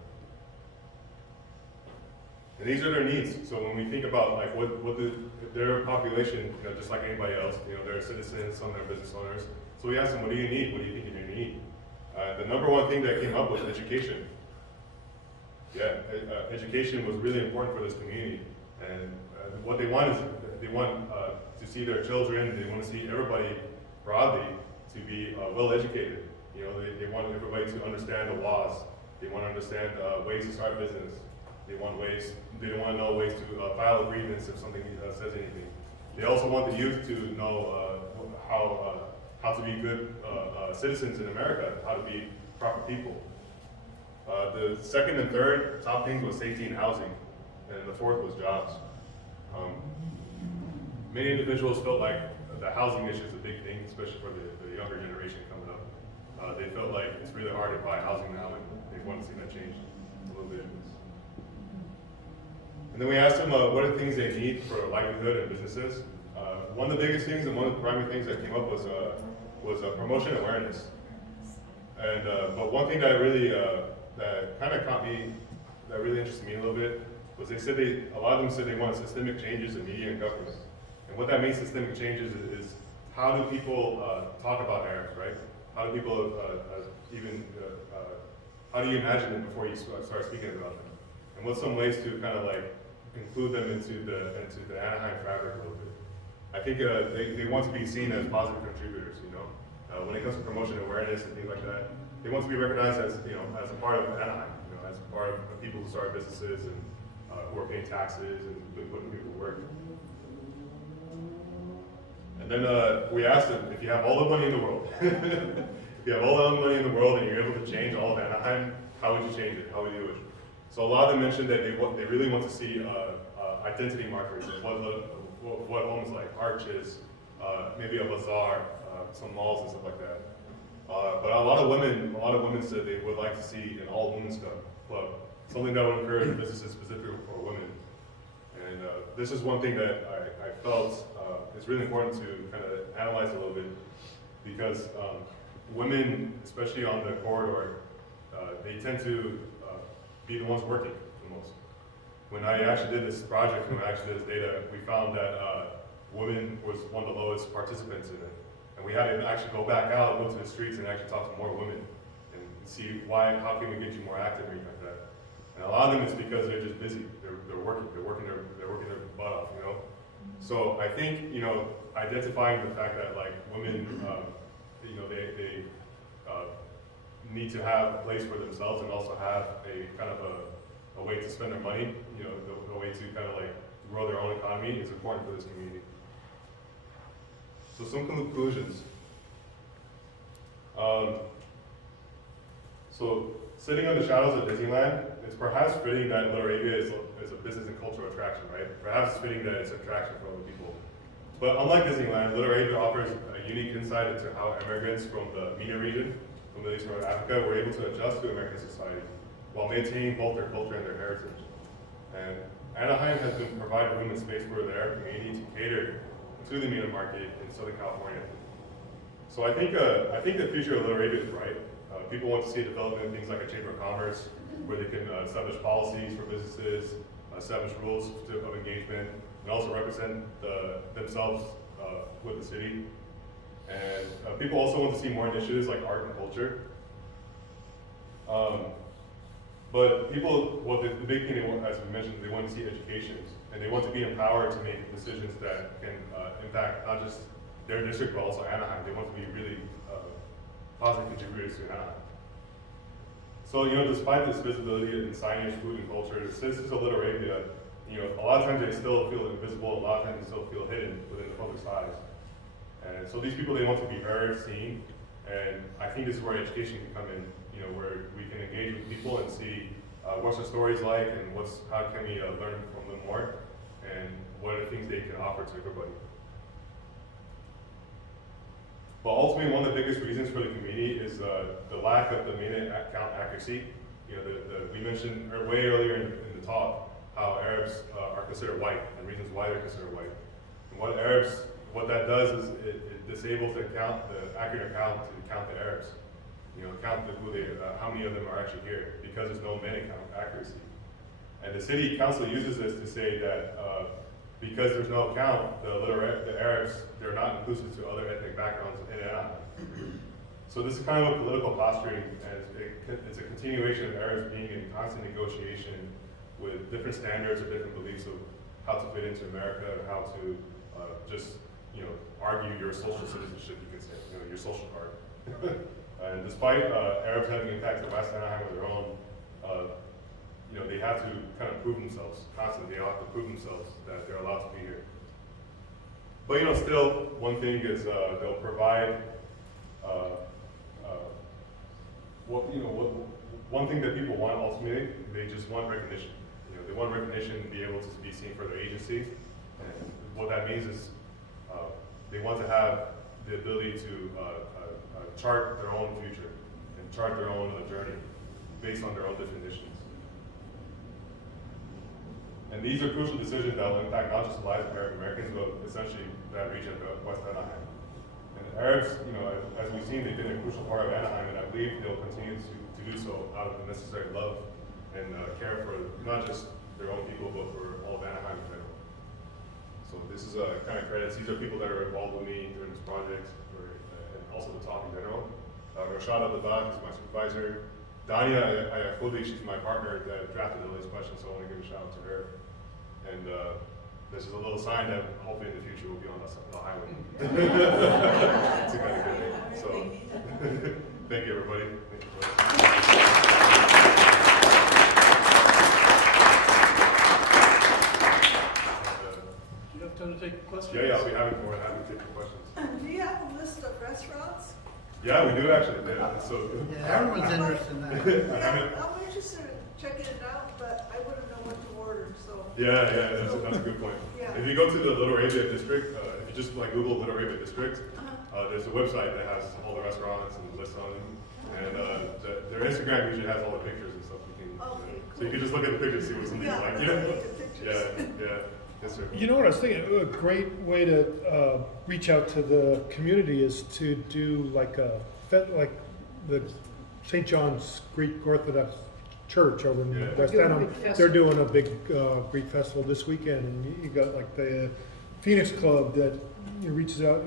And these are their needs. So when we think about their population, just like anybody else, they're citizens, some are business owners. So we asked them, what do you need? What do you think you're going to need? The number one thing that came up was education. Education was really important for this community. And what they want is they want to see their children, they want to see everybody broadly to be well educated. They want everybody to understand the laws. They want to understand ways to start business. They don't want to know ways to file a grievance if something says anything. They also want the youth to know how to be good citizens in America, how to be proper people. The second and third top things was safety and housing, and the fourth was jobs. Many individuals felt like the housing issue is a big thing, especially for the younger generation coming up. They felt like it's really hard to buy housing now, and they want to see that change a little bit. And then we asked them what are the things they need for livelihood and businesses. One of the biggest things and one of the primary things that came up was promotion awareness. And but one thing that really that kind of caught me, that really interested me a little bit, was a lot of them said they want systemic changes in media and government. And what that means, systemic changes, is how do people talk about Arabs, right? How do people how do you imagine them before you start speaking about them? And what's some ways to kind of include them into the Anaheim fabric a little bit? I think they want to be seen as positive contributors, when it comes to promotion awareness and things like that. They want to be recognized as, as a part of Anaheim, as a part of people who start businesses and who are paying taxes and putting people to work. And then we asked them, if you have all the money in the world, if you have all the money in the world and you're able to change all of Anaheim, how would you change it? How would you do it? So a lot of them mentioned that they really want to see identity markers of what homes like, arches, maybe a bazaar, some malls and stuff like that. But a lot of women said they would like to see an all-women's club, something that would encourage businesses specifically for women. And this is one thing that I felt is really important to kind of analyze a little bit, because women, especially on the corridor, they tend to be the ones working the most. When I actually did this project, when I actually did this data, we found that women was one of the lowest participants in it. And we had to actually go back out, go to the streets, and actually talk to more women and see how can we get you more active and like that. And a lot of them it's because they're just busy. They're working their butt off, you know. So I think, you know, identifying the fact that like women, you know, they need to have a place for themselves and also have a kind of a way to spend their money, you know, a way to kind of like grow their own economy is important for this community. So some conclusions. So sitting on the shadows of Disneyland, it's perhaps fitting that Little Arabia is a business and cultural attraction, right? Perhaps it's fitting that it's an attraction for other people. But unlike Disneyland, Little Arabia offers a unique insight into how immigrants from the MENA region, from the Middle East and North Africa, were able to adjust to American society while maintaining both their culture and their heritage. And Anaheim has been providing room and space for the Arab community to cater to the MENA market in Southern California. So I think the future of Little Arabia is bright. People want to see development in things like a chamber of commerce, where they can establish policies for businesses, establish rules of engagement, and also represent themselves with the city. And people also want to see more initiatives like art and culture. But people, well, the big thing they want, as we mentioned, they want to see education, and they want to be empowered to make decisions that can impact not just their district, but also Anaheim. They want to be really positive contributors to Anaheim. So, you know, despite this visibility in signage, food, and culture, citizens of Little Arabia, you know, a lot of times they still feel invisible, a lot of times they still feel hidden within the public's eyes. And so these people, they want to be heard, seen, and I think this is where education can come in, you know, where we can engage with people and see what's their stories like and how can we learn from them more, and what are the things they can offer to everybody. But ultimately, one of the biggest reasons for the community is the lack of the MENA count accuracy. You know, we mentioned way earlier in the talk how Arabs are considered white and reasons why they're considered white. And what that does is it disables the accurate count to count the Arabs. You know, count how many of them are actually here, because there's no MENA count accuracy. And the city council uses this to say that because there's no count, the Arabs, they're not inclusive to other ethnic backgrounds in Anaheim. So this is kind of a political posturing, and it's a continuation of Arabs being in constant negotiation with different standards or different beliefs of how to fit into America, or how to just, you know, argue your social citizenship, you could say, you know, your social card. And despite Arabs having impacted West Anaheim of their own, you know, they have to kind of prove themselves constantly. They have to prove themselves that they're allowed to be here. But, you know, still, one thing is they'll provide one thing that people want ultimately, they just want recognition. You know, they want recognition and be able to be seen for their agency. And what that means is they want to have the ability to chart their own future and chart their own journey based on their own definitions. And these are crucial decisions that will impact not just the lives of Arab Americans, but essentially that region of West Anaheim. And the Arabs, you know, as we've seen, they've been a crucial part of Anaheim, and I believe they'll continue to do so out of the necessary love and care for not just their own people, but for all of Anaheim in general. So this is kind of credits. These are people that are involved with me during this project, and also the talk in general. Rashad Abdullah is my supervisor. Dania Ayakudi, she's my partner that drafted all these questions, so I want to give a shout out to her. And this is a little sign that hopefully in the future we'll be on the highway. It's a kind of good thing. So, thank you, everybody. Thank you for Do you have time to take questions? Yeah, I'll be more than happy to take your questions. Do you have a list of restaurants? Yeah, we do actually. Yeah, so, Yeah, everyone's interested in that. Yeah, I'm interested in checking it out, but I wouldn't know what to order, so. yeah, that's a good point. Yeah. If you go to the Little Arabia district, if you just like Google Little Arabia district, there's a website that has all the restaurants and the list on them. And their Instagram usually has all the pictures and stuff. Okay, So you can just look at the pictures and see what something Yeah, like. I'll You know? look at the pictures. Yeah. Yes, sir. You know what I was thinking? A great way to reach out to the community is to do like the St. John's Greek Orthodox Church over in Yeah. West Doing a Anaheim. big festival. They're doing a big Greek festival this weekend, and you got like the Phoenix Club that reaches out,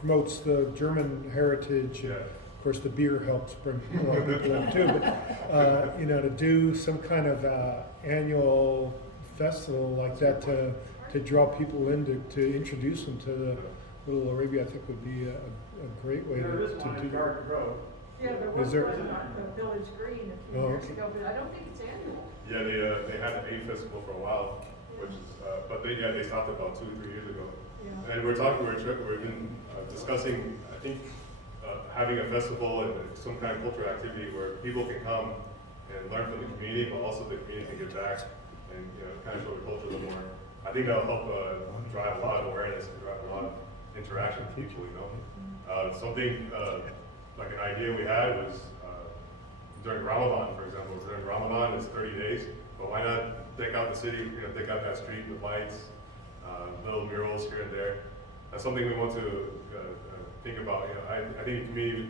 promotes the German heritage. Yeah. Of course, the beer helps bring a lot of people in too. But to do some kind of annual festival like that to draw people in to introduce them to the Little Arabia, I think would be a great way There is to one in do that. Garden Grove. Yeah, there Is was there- one on the Village Green a few Oh, years okay. ago, but I don't think it's annual. Yeah, they had the Aid Festival for a while, which is, but they stopped it about 2 or 3 years ago. Yeah. And we've been discussing, I think, having a festival and some kind of cultural activity where people can come and learn from the community, but also the community can give back and kind of show the culture a little more. I think that'll help drive a lot of awareness and drive a lot of interaction with people. Something like an idea we had was during Ramadan, for example. During Ramadan, it's 30 days, but why not deck out the city? Deck out that street with lights, little murals here and there. That's something we want to think about. I think the community,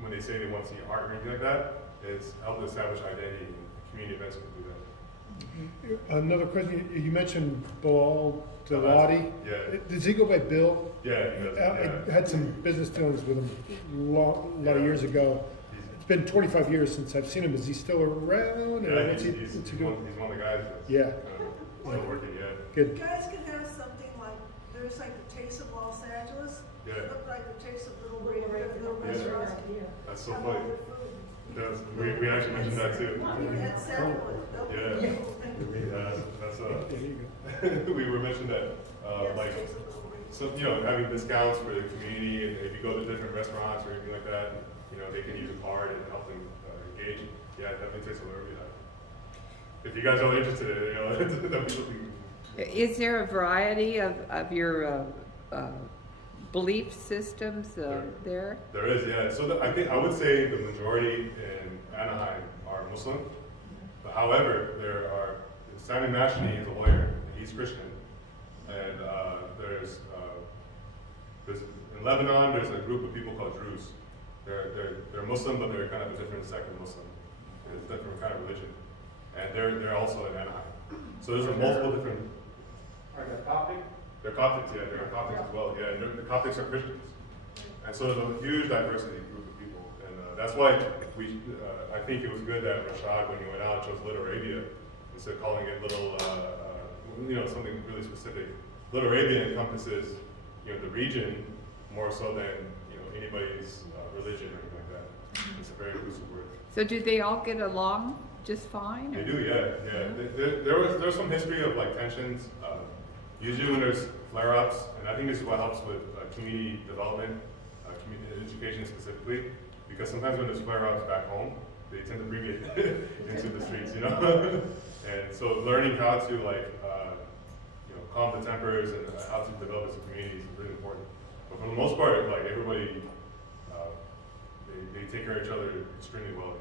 when they say they want to see art or anything like that, it's help to establish identity, and community events can do that. Another question, you mentioned Bilal Delati. Yeah. Does he go by Bill? Yeah, he does. I had some business dealings with him a lot of years ago. It's been 25 years since I've seen him. Is he still around? Or what's he doing? He's one of the guys that's Yeah. still working, yeah. You Good. guys can have something like, there's like the Taste of Los Angeles. Yeah. Look like the Taste of Little restaurants. That's so Have funny. all their food. We actually mentioned that too. And sample it. They'll be Yeah. cool. That's There you go. we were mentioning that, Yes, like, Taste of Little Restaurants. so, having discounts for the community, and if you go to different restaurants or anything like that, they can use a card and help them engage. Yeah, it definitely takes a little bit. If you guys are interested in it, that'd be something. Is there a variety of your belief systems there? There is, yeah. So I would say the majority in Anaheim are Muslim. But however, Amin Nash is a lawyer. He's Christian, and there's in Lebanon. There's a group of people called Druze. They're Muslim, but they're kind of a different sect of Muslim. It's a different kind of religion, and they're also in Anaheim. So there's multiple different. Are they Coptic? They're Coptics, yeah. They're Coptics as well, yeah. And the Coptics are Christians, and so there's a huge diversity group of people, and that's why I think it was good that Rashad, when he went out, chose Little Arabia instead of calling it Little, something really specific. Little Arabia encompasses, the region more so than anybody's religion or anything like that. It's a very inclusive word. So do they all get along just fine? They do, yeah. There was some history of like tensions. Usually when there's flare-ups, and I think this is what helps with community development, community education specifically, because sometimes when there's flare-ups back home, they tend to bring it into the streets, And so learning how to calm the tempers and how to develop as a community is really important. But for the most part, like everybody, they take care of each other extremely well.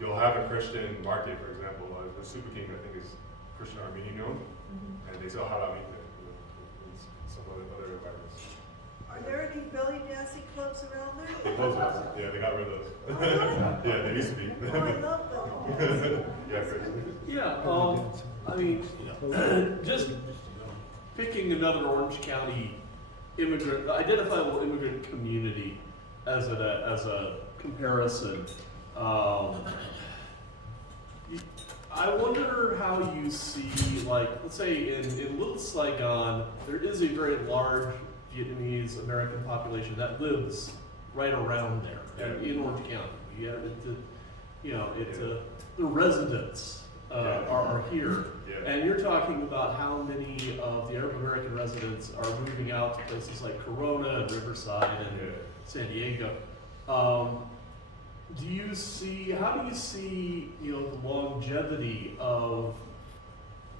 You'll have a Christian market, for example. The Super King, I think, is Christian Armenian owned, and they sell halal meat there. And some other environments. Are there any belly dancing clubs around there? They closed those. Yeah, they got rid of those. Yeah, they used to be. Oh, I love them. Yeah, Chris. Yeah, I mean, just picking another Orange County identifiable immigrant community as a comparison. I wonder how you see, let's say in Little Saigon, there is a very large Vietnamese American population that lives right around there in Orange County. Yeah, the residents are here. Yeah. And you're talking about how many of the Arab American residents are moving out to places like Corona and Riverside and San Diego. How do you see the longevity of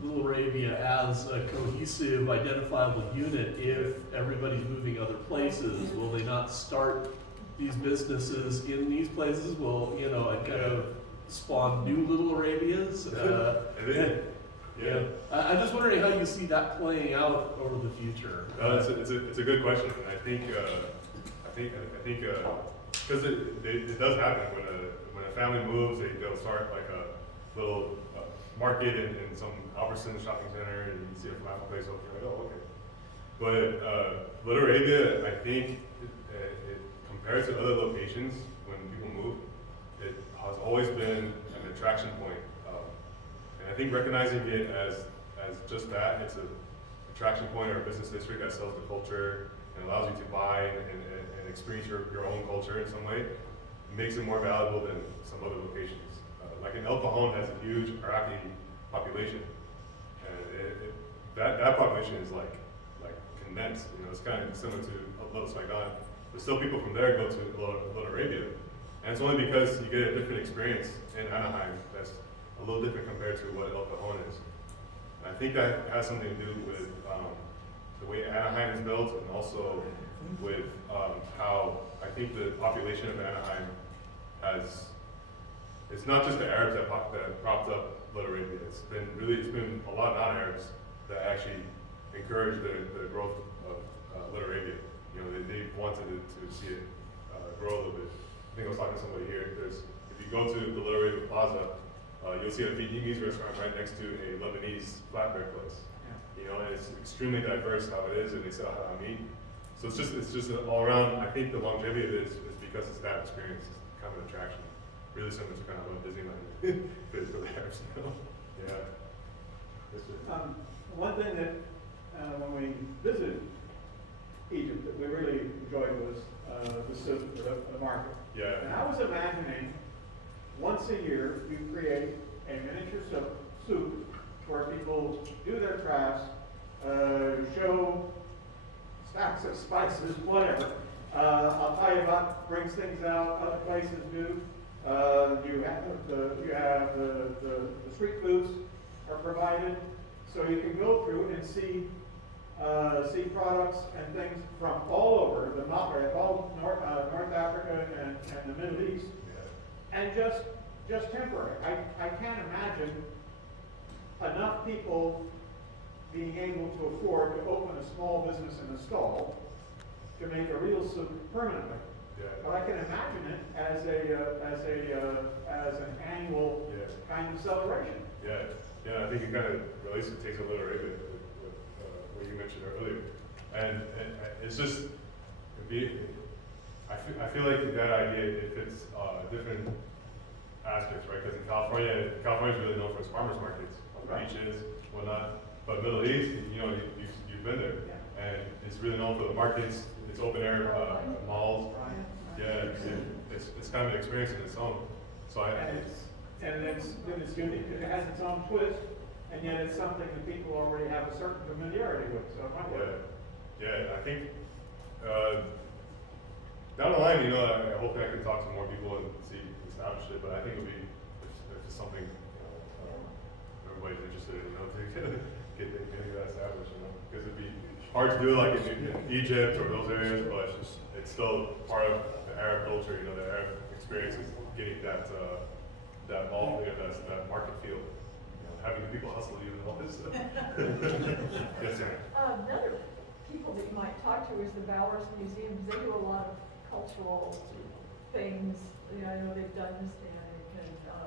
Little Arabia as a cohesive, identifiable unit if everybody's moving other places? Will they not start these businesses in these places? Will, and kind of spawn new Little Arabias? I'm just wondering how you see that playing out over the future. It's a good question. I think because it does happen when a family moves, they'll start like little market in some Albertson shopping center, and you see a falafel place open, you're like, oh, okay. But Little Arabia, I think, it compared to other locations when people move, it has always been an attraction point. And I think recognizing it as just that, it's an attraction point or a business district that sells the culture and allows you to buy and experience your own culture in some way, makes it more valuable than some other locations. Like in El Cajon has a huge Iraqi population, and that population is like condensed. You know, it's kind of similar to Little Saigon, but still people from there go to Little Arabia, and it's only because you get a different experience in Anaheim that's a little different compared to what El Cajon is. And I think that has something to do with the way Anaheim is built, and also with how I think the population of Anaheim has. It's not just the Arabs that propped up Little Arabia. It's been a lot of non-Arabs that actually encouraged the growth of Little Arabia. You know, they wanted to see it grow a little bit. I think I was talking to somebody here. If you go to the Little Arabia Plaza, you'll see a Vietnamese restaurant right next to a Lebanese flatbread place. You know, and it's extremely diverse how it is, and they sell Amin. So it's just an all around. I think the longevity of it is because it's that experience, it's kind of an attraction. Really similar to kind of what Disneyland is for the Arabs. Yeah. One thing that when we visited Egypt that we really enjoyed was the soup, the market. Yeah. And I was imagining once a year you create a miniature soup where people do their crafts, show stacks of spices, whatever. I'll tell you about brings things out. Other places do. You have the street booths are provided, so you can go through and see products and things from all over all North Africa and the Middle East, and just temporary. I can't imagine enough people being able to afford to open a small business in a stall to make a real soup permanently. Yeah. But I can imagine it as an annual kind of celebration. Yeah. I think it kind of relates to Taste of Little Arabia, with what you mentioned earlier, and it's just I feel like that idea it fits different aspects, right? Because in California is really known for its farmers markets, beaches, whatnot. But Middle East, you know, you've been there, and it's really known for the markets. It's open air malls. Yeah, it's kind of an experience in its own. So it's unique. It has its own twist, and yet it's something that people already have a certain familiarity with. So it might work. Yeah. I think down the line, you know, I hope I can talk to more people and establish it. But I think it'll be if it's something everybody's interested in, you know, to get that established, you know, because it'd be hard to do like in Egypt or those areas, but it's still part of the Arab culture, you know, the Arab experience is getting that mall, you know, that market feel, you know, having the people hustle you and all this stuff. Yes, sir. Another people that you might talk to is the Bowers Museum. They do a lot of cultural things. You know, I know they've done Hispanic and I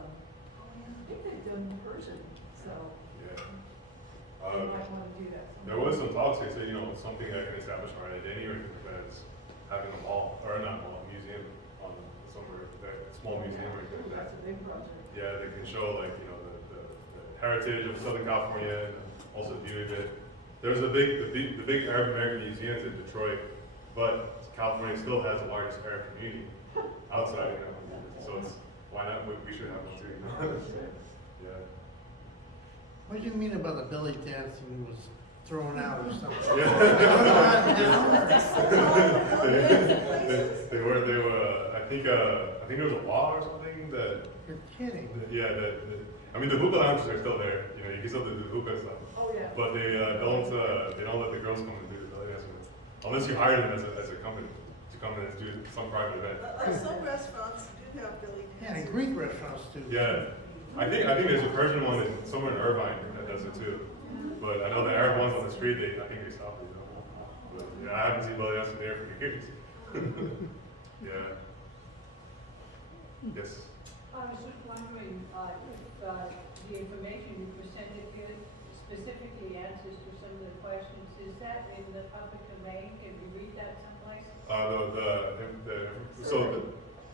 think they've done Persian. So you might want to do that. There was some talks. They said, you know, something that can establish our identity, or because having a mall or not mall, museum on somewhere, that small museum, or That's a big project. yeah, they can show like you know the heritage of Southern California and also the beauty of it. There's the big Arab American museums in Detroit, but California still has the largest Arab community outside. You know, so it's why not? We should have one too. You know? Yeah. What do you mean about the belly dancing was thrown out or something? They were. I think there was a law or something that. You're kidding. Yeah, I mean the hookah lounges are still there. You know, you can still do the hookah stuff. Oh yeah. But they don't let the girls come and do the belly dancing unless you hire them as a company to come in and do some private event. Like some restaurants do have Billy Yeah, dancing. and Greek restaurants too. Yeah, I think there's a Persian one somewhere in Irvine that does it too. But I know the Arab ones on the street, I think they stopped it. But yeah, I haven't seen belly dancing there for years. Yeah. Yes. I was just wondering if the information you presented here specifically answers to some of the questions. Is that in the public domain? Can we read that someplace?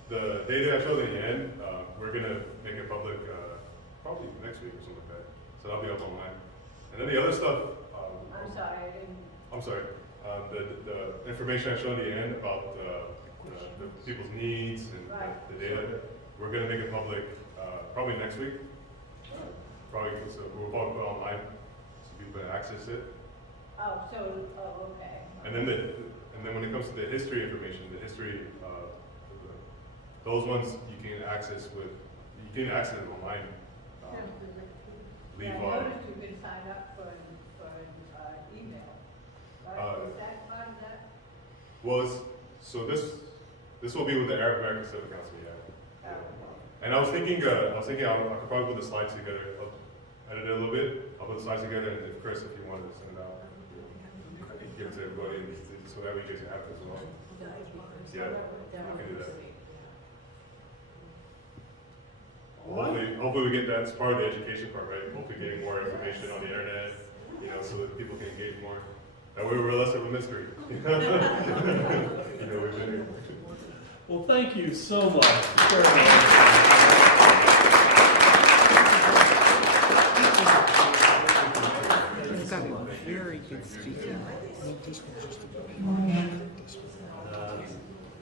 The data I showed at the end, we're gonna make it public probably next week or something like that. So that'll be up online. And then the other stuff. I'm sorry, I didn't. I'm sorry. The information I showed at the end about the people's needs and the data, we're gonna make it public probably next week. Probably, so we'll probably put it online so people can access it. Okay. And then when it comes to the history information, those ones you can access it online. I noticed you can sign up for email. Right? Is that part of that? Well, so this will be with the Arab American Civic Council, yeah. And I was thinking I could probably put the slides together. I'll edit it a little bit. I'll put the slides together, and if Chris, if you wanted to send it out, give it to everybody, so that way you guys have it as well. Yeah, I can do that. Hopefully we get that as part of the education part, right? Hopefully getting more information on the internet, so that people can engage more. That way we're less of a mystery. We've been here. Well, thank you so much. You've got a very good studio.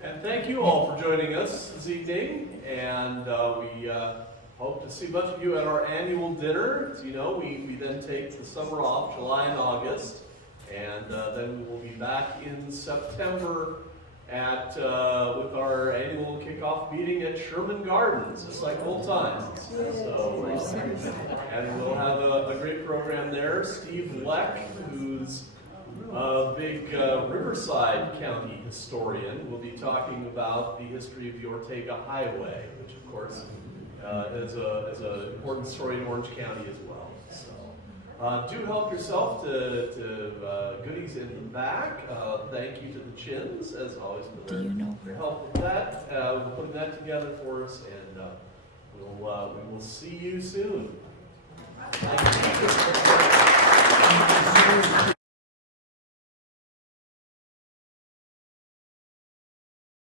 And thank you all for joining us this evening, and we hope to see a bunch of you at our annual dinner. As you know, we then take the summer off, July and August, and then we will be back in September with our annual kickoff meeting at Sherman Gardens, just like old times. So, and we'll have a great program there. Steve Leck, who's a big Riverside County historian, will be talking about the history of the Ortega Highway, which of course is an important story in Orange County as well. So do help yourself to goodies in the back. Thank you to the Chins, as always, for their help with that. We're putting that together for us, and we will see you soon. Thank you.